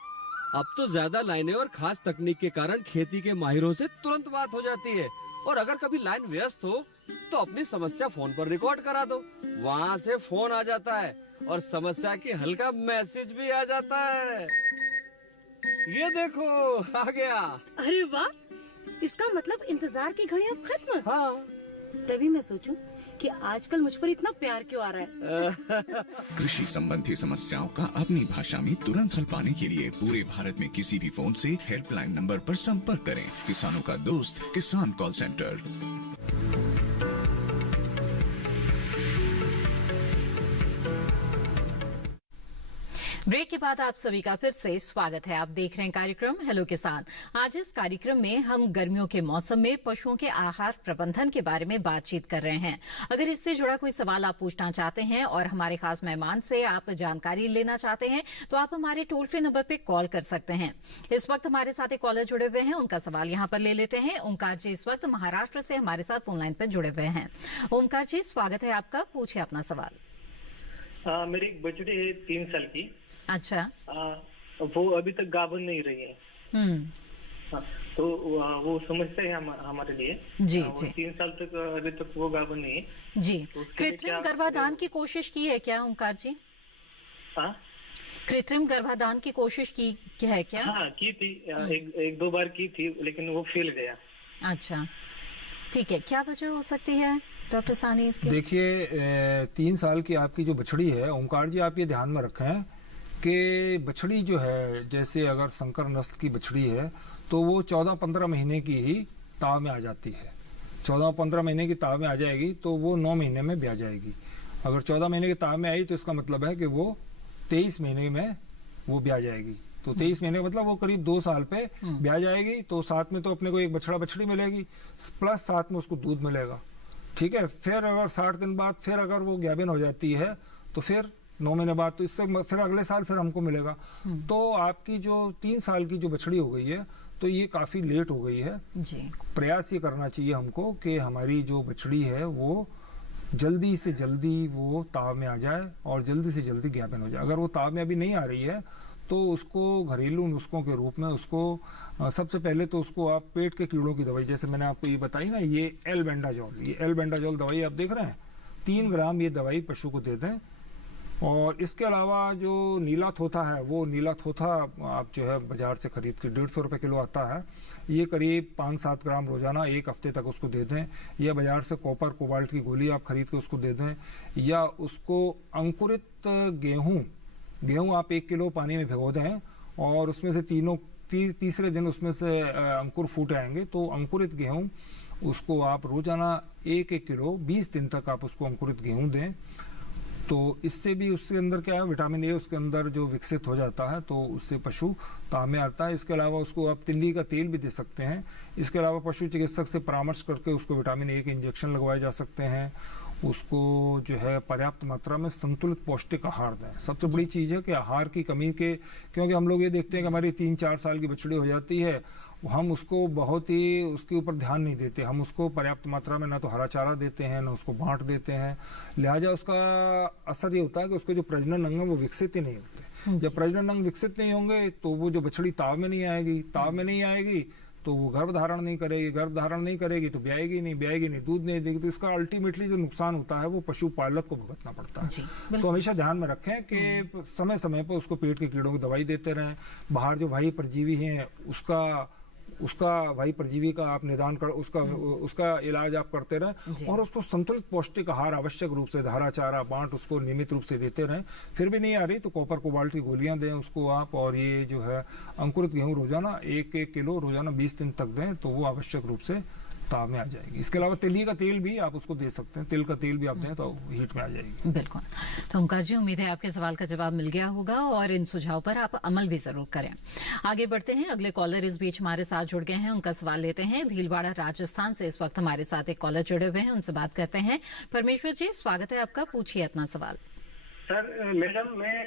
अब तो ज्यादा लाइनें और खास तकनीक के कारण खेती के माहिरों से तुरंत बात हो जाती है। और अगर कभी लाइन व्यस्त हो तो अपनी समस्या फोन पर रिकॉर्ड करा दो, वहाँ से फोन आ जाता है और समस्या के हल का मैसेज भी आ जाता है। ये देखो आ गया। अरे वाह, इसका मतलब इंतजार की घड़ी अब खत्म। हाँ। तभी मैं सोचूं कि आजकल मुझ पर इतना प्यार क्यों आ रहा है। कृषि संबंधी समस्याओं का अपनी भाषा में तुरंत हल पाने के लिए पूरे भारत में किसी भी फोन से हेल्पलाइन नंबर पर संपर्क करें। किसानों का दोस्त किसान कॉल सेंटर। ब्रेक के बाद आप सभी का फिर से स्वागत है। आप देख रहे हैं कार्यक्रम हेलो किसान। आज इस कार्यक्रम में हम गर्मियों के मौसम में पशुओं के आहार प्रबंधन के बारे में बातचीत कर रहे हैं। अगर इससे जुड़ा कोई सवाल आप पूछना चाहते हैं और हमारे खास मेहमान से आप जानकारी लेना चाहते हैं तो आप हमारे टोल फ्री नंबर पे कॉल कर सकते हैं। इस वक्त हमारे साथ एक कॉलर जुड़े हुए हैं, उनका सवाल यहाँ पर ले लेते हैं। ओमकार जी इस वक्त महाराष्ट्र से हमारे साथ फोन लाइन पर जुड़े हुए हैं। ओमकार जी स्वागत है आपका, पूछिए अपना सवाल। मेरी एक बछड़ी है 3 साल की। अच्छा। वो अभी तक गाभन नहीं रही है। तो वो समस्या है हमारे लिए। जी वो जी। 3 साल तक अभी तक वो गाभन नहीं है। जी। तो उसके लिए कृत्रिम क्या- गर्भाधान की कोशिश की है क्या ओमकार जी? कृत्रिम गर्भाधान की कोशिश की है क्या? हाँ की थी, एक दो बार की थी लेकिन वो फेल गया। अच्छा ठीक है, क्या वजह हो सकती है डॉक्टर सानी इसकी? देखिए 3 साल की आपकी जो बछड़ी है, ओमकार जी आप ये ध्यान में रखें कि बछड़ी जो है, जैसे अगर संकर नस्ल की बछड़ी है तो वो 14-15 महीने की ही ताव में आ जाती है। 14-15 महीने की ताव में आ जाएगी तो वो 9 महीने में ब्याह जाएगी। अगर 14 महीने की ताव में आई तो इसका मतलब है कि वो 23 महीने में वो ब्याह जाएगी। तो 23 महीने मतलब वो करीब 2 साल पे ब्याह जाएगी। तो साथ में तो अपने को एक बछड़ा बछड़ी मिलेगी प्लस साथ में उसको दूध मिलेगा। ठीक है। फिर अगर 60 दिन बाद फिर अगर वो गाभिन हो जाती है तो फिर 9 महीने बाद तो इससे फिर अगले साल फिर हमको मिलेगा। तो आपकी जो 3 साल की जो बछड़ी हो गई है तो ये काफी लेट हो गई है। जी। प्रयास ये करना चाहिए हमको कि हमारी जो बछड़ी है वो जल्दी से जल्दी वो ताव में आ जाए और जल्दी से जल्दी गाभिन हो जाए। अगर वो ताव में अभी नहीं आ रही है तो उसको घरेलू नुस्खों के रूप में उसको सबसे पहले तो उसको आप पेट के कीड़ों की दवाई, जैसे मैंने आपको ये बताई ना, ये एल्बेंडाजोल दवाई आप देख रहे हैं, 3 ग्राम ये दवाई पशु को दे दें। और इसके अलावा जो नीला थोथा है, वो नीला थोथा आप जो है बाजार से खरीद के 150 रुपये किलो आता है, ये करीब 5-7 ग्राम रोजाना 1 हफ्ते तक उसको दे दें। या बाजार से कॉपर कोबाल्ट की गोली आप खरीद के उसको दे दें। या उसको अंकुरित गेहूं आप 1 किलो पानी में भिगो दें और उसमें से तीसरे दिन उसमें से अंकुर फूट आएंगे, तो अंकुरित गेहूं उसको आप रोजाना 1-1 किलो 20 दिन तक आप उसको अंकुरित गेहूं दें। तो इससे भी उसके अंदर क्या है, विटामिन ए उसके अंदर जो विकसित हो जाता है, तो उससे पशु ताव में आता है। इसके अलावा उसको आप तिल्ली का तेल भी दे सकते हैं। इसके अलावा पशु चिकित्सक से परामर्श करके उसको विटामिन ए के इंजेक्शन लगवाए जा सकते हैं। उसको जो है पर्याप्त मात्रा में संतुलित पौष्टिक आहार दें। सबसे बड़ी चीज़ है कि आहार की कमी के, क्योंकि हम लोग ये देखते हैं कि हमारी 3-4 साल की बछड़ी हो जाती है, हम उसको बहुत ही उसके ऊपर ध्यान नहीं देते। हम उसको पर्याप्त मात्रा में ना तो हरा चारा देते हैं, ना उसको बांट देते हैं। लिहाजा उसका असर ये होता है कि उसके जो प्रजनन अंग है वो विकसित ही नहीं होते। जब प्रजनन अंग विकसित नहीं होंगे तो वो जो बछड़ी ताव में नहीं आएगी तो वो गर्भ धारण नहीं करेगी तो ब्याएगी नहीं, दूध नहीं देगी। तो इसका अल्टीमेटली जो नुकसान होता है वो पशुपालक को भुगतना पड़ता है। तो हमेशा ध्यान में रखें कि समय समय पर उसको पेट के कीड़ों की दवाई देते रहें। बाहर जो वाही परजीवी हैं उसका वाही परजीवी का आप निदान कर उसका इलाज आप करते रहें। और उसको संतुलित पौष्टिक आहार आवश्यक रूप से हरा चारा बांट उसको नियमित रूप से देते रहें। फिर भी नहीं आ रही तो कॉपर कोबाल्ट की गोलियां दें उसको आप। और ये जो है अंकुरित गेहूं रोजाना 1-1 किलो रोजाना 20 दिन तक दें, तो वो आवश्यक रूप से ताव में आ जाएगी। इसके अलावा तिल्ली का तेल भी आप उसको दे सकते हैं। तिल का तेल भी आप दें तो हीट में आ जाएगी। बिल्कुल। तो ओंकार जी, उम्मीद है आपके सवाल का जवाब मिल गया होगा और इन सुझाव पर आप अमल भी जरूर करें। आगे बढ़ते हैं। अगले कॉलर इस बीच हमारे साथ जुड़ गए हैं, उनका सवाल लेते हैं। भीलवाड़ा राजस्थान से इस वक्त हमारे साथ एक कॉलर जुड़े हुए हैं, उनसे बात करते हैं। परमेश्वर जी, स्वागत है आपका, पूछिए अपना सवाल। सर मैडम, मैं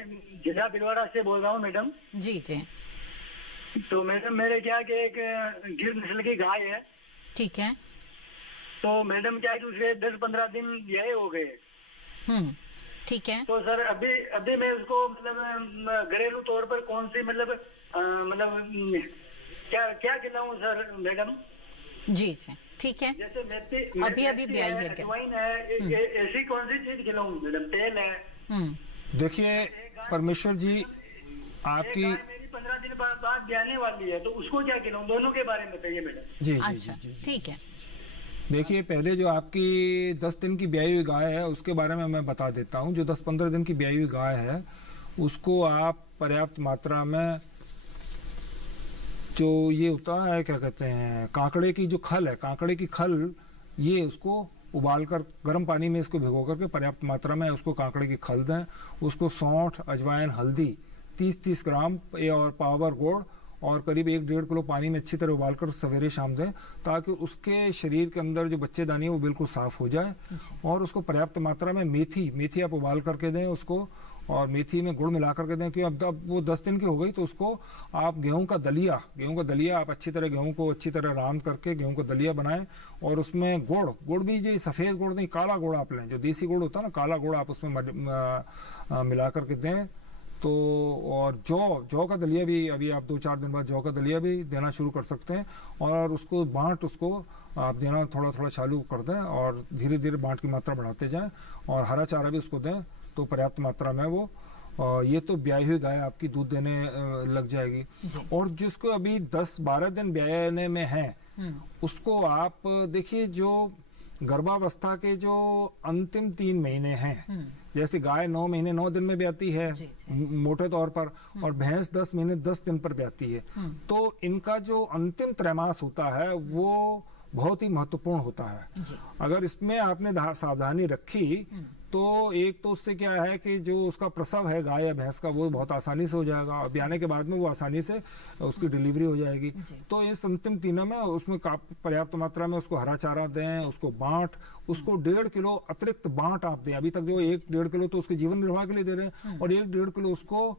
जिला भीलवाड़ा से बोल रहा हूँ मैडम। जी। तो मैडम मेरे क्या कि एक गिर नस्ल की गाय है। ठीक है। तो मैडम क्या है कि उसे 10-15 दिन ब्याए हो गए। ठीक है। तो सर अभी मैं उसको मतलब घरेलू तौर पर कौन सी मतलब क्या खिलाऊं सर मैडम? जी। ठीक है। जैसे अभी ब्याई है क्या? अजवाइन है, ऐसी कौन सी चीज खिलाऊं मैडम? तेल है। देखिए परमेश्वर जी, आपकी 15 दिन बाद ब्याने वाली है, तो उसको क्या खिलाऊं? दोनों के बारे में बताइए मैडम। जी। ठीक है। देखिए, पहले जो आपकी 10 दिन की ब्याई हुई गाय है उसके बारे में मैं बता देता हूँ। जो 10-15 दिन की ब्याई हुई गाय है उसको आप पर्याप्त मात्रा में जो ये होता है क्या कहते हैं काकड़े की जो खल है, काकड़े की खल, ये उसको उबाल कर गर्म पानी में इसको भिगो करके पर्याप्त मात्रा में उसको काकड़े की खल दें। उसको सौंठ, अजवाइन, हल्दी 30-30 ग्राम और पावर गुड़ और करीब 1-1.5 किलो पानी में अच्छी तरह उबाल कर सवेरे शाम दें, ताकि उसके शरीर के अंदर जो बच्चेदानी है वो बिल्कुल साफ हो जाए। और उसको पर्याप्त मात्रा में मेथी आप उबाल करके दें उसको, और मेथी में गुड़ मिला करके दें। क्योंकि अब वो 10 दिन की हो गई तो उसको आप गेहूं का दलिया आप अच्छी तरह गेहूं को अच्छी तरह राम करके गेहूं का दलिया बनाएं। और उसमें गुड़ भी जो सफ़ेद गुड़ नहीं, काला गुड़ आप लें, जो देसी गुड़ होता है ना, काला गुड़ आप उसमें मिला करके दें। तो और जौ का दलिया भी अभी आप 2-4 दिन बाद जौ का दलिया भी देना शुरू कर सकते हैं। और उसको उसको आप देना थोड़ा चालू कर दें और धीरे धीरे बांट की मात्रा बढ़ाते जाएं। और हरा चारा भी उसको दें तो पर्याप्त मात्रा में वो ये तो ब्याई हुई गाय आपकी दूध देने लग जाएगी। और जिसको अभी 10-12 दिन ब्याने में है उसको आप देखिए, जो गर्भावस्था के जो अंतिम 3 महीने हैं, जैसे गाय 9 महीने 9 दिन में ब्याती है मोटे तौर पर, और भैंस 10 महीने 10 दिन पर ब्याती है। तो इनका जो अंतिम त्रैमास होता है वो बहुत ही महत्वपूर्ण होता है। अगर इसमें आपने सावधानी रखी तो एक तो उससे क्या है कि जो उसका प्रसव है गाय या भैंस का वो बहुत आसानी से हो जाएगा, और ब्याने के बाद में वो आसानी से उसकी डिलीवरी हो जाएगी। तो इस अंतिम 3 में उसमें पर्याप्त मात्रा में उसको हरा चारा दें, उसको बांट, उसको 1.5 किलो अतिरिक्त बांट आप दें। अभी तक जो 1-1.5 किलो तो उसके जीवन निर्वाह के लिए दे रहे हैं, और 1-1.5 किलो उसको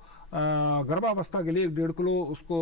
गर्भावस्था के लिए 1.5 किलो उसको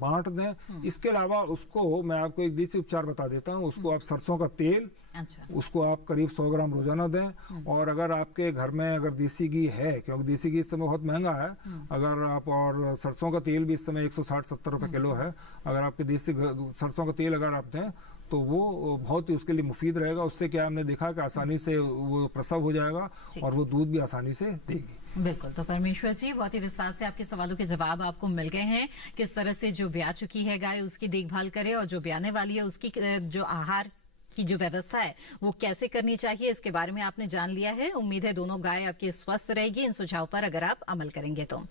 बांट दें। इसके अलावा उसको मैं आपको एक देसी उपचार बता देता हूँ। उसको आप सरसों का तेल अच्छा। उसको आप करीब 100 ग्राम रोजाना दें। और अगर आपके घर में अगर देसी घी है, क्योंकि देसी घी इस समय बहुत महंगा है, अगर आप, और सरसों का तेल भी इस समय 160-70 रुपए किलो है, अगर आपके देसी सरसों का तेल अगर आप दें तो वो बहुत ही उसके लिए मुफीद रहेगा। उससे क्या हमने देखा कि आसानी से वो प्रसव हो जाएगा और वो दूध भी आसानी से देगी। बिल्कुल। तो परमेश्वर जी, बहुत ही विस्तार से आपके सवालों के जवाब आपको मिल गए हैं। किस तरह से जो ब्याह चुकी है गाय उसकी देखभाल करे और जो ब्याने वाली है उसकी जो आहार की जो व्यवस्था है वो कैसे करनी चाहिए, इसके बारे में आपने जान लिया है। उम्मीद है दोनों गाय आपकी स्वस्थ रहेगी इन सुझाव पर अगर आप अमल करेंगे तो।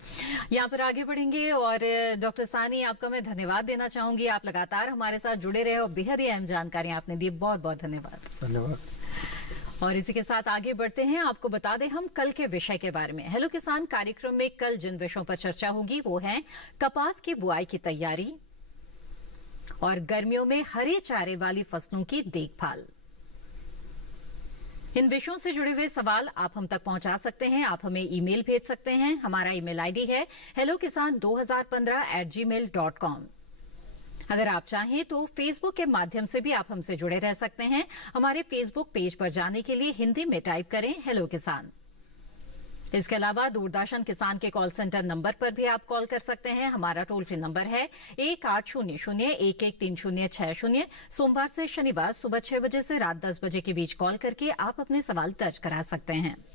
यहाँ पर आगे बढ़ेंगे और डॉक्टर सानी, आपका मैं धन्यवाद देना चाहूंगी। आप लगातार हमारे साथ जुड़े रहे और बेहद ही अहम जानकारी आपने दी। बहुत बहुत धन्यवाद। धन्यवाद। और इसी के साथ आगे बढ़ते हैं। आपको बता दें हम कल के विषय के बारे में। हेलो किसान कार्यक्रम में कल जिन विषयों पर चर्चा होगी वो है कपास की बुआई की तैयारी और गर्मियों में हरे चारे वाली फसलों की देखभाल। इन विषयों से जुड़े हुए सवाल आप हम तक पहुंचा सकते हैं। आप हमें ईमेल भेज सकते हैं। हमारा ईमेल आईडी है hellokisan2015@gmail.com। अगर आप चाहें तो फेसबुक के माध्यम से भी आप हमसे जुड़े रह सकते हैं। हमारे फेसबुक पेज पर जाने के लिए हिंदी में टाइप करें हेलो किसान। इसके अलावा दूरदर्शन किसान के कॉल सेंटर नंबर पर भी आप कॉल कर सकते हैं। हमारा टोल फ्री नंबर है 1800-113060। सोमवार से शनिवार सुबह 6 बजे से रात 10 बजे के बीच कॉल करके आप अपने सवाल दर्ज करा सकते हैं।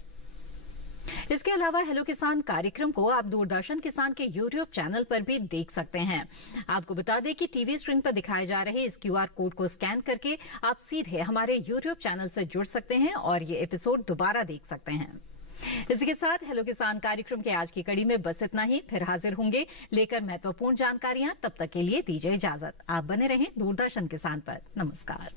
इसके अलावा हेलो किसान कार्यक्रम को आप दूरदर्शन किसान के यूट्यूब चैनल पर भी देख सकते हैं। आपको बता दें कि टीवी स्क्रीन पर दिखाए जा रहे इस QR कोड को स्कैन करके आप सीधे हमारे यूट्यूब चैनल से जुड़ सकते हैं और ये एपिसोड दोबारा देख सकते हैं। इसी के साथ हेलो किसान कार्यक्रम के आज की कड़ी में बस इतना ही। फिर हाजिर होंगे लेकर महत्वपूर्ण जानकारियां। तब तक के लिए दीजिए इजाजत। आप बने रहें दूरदर्शन किसान पर। नमस्कार।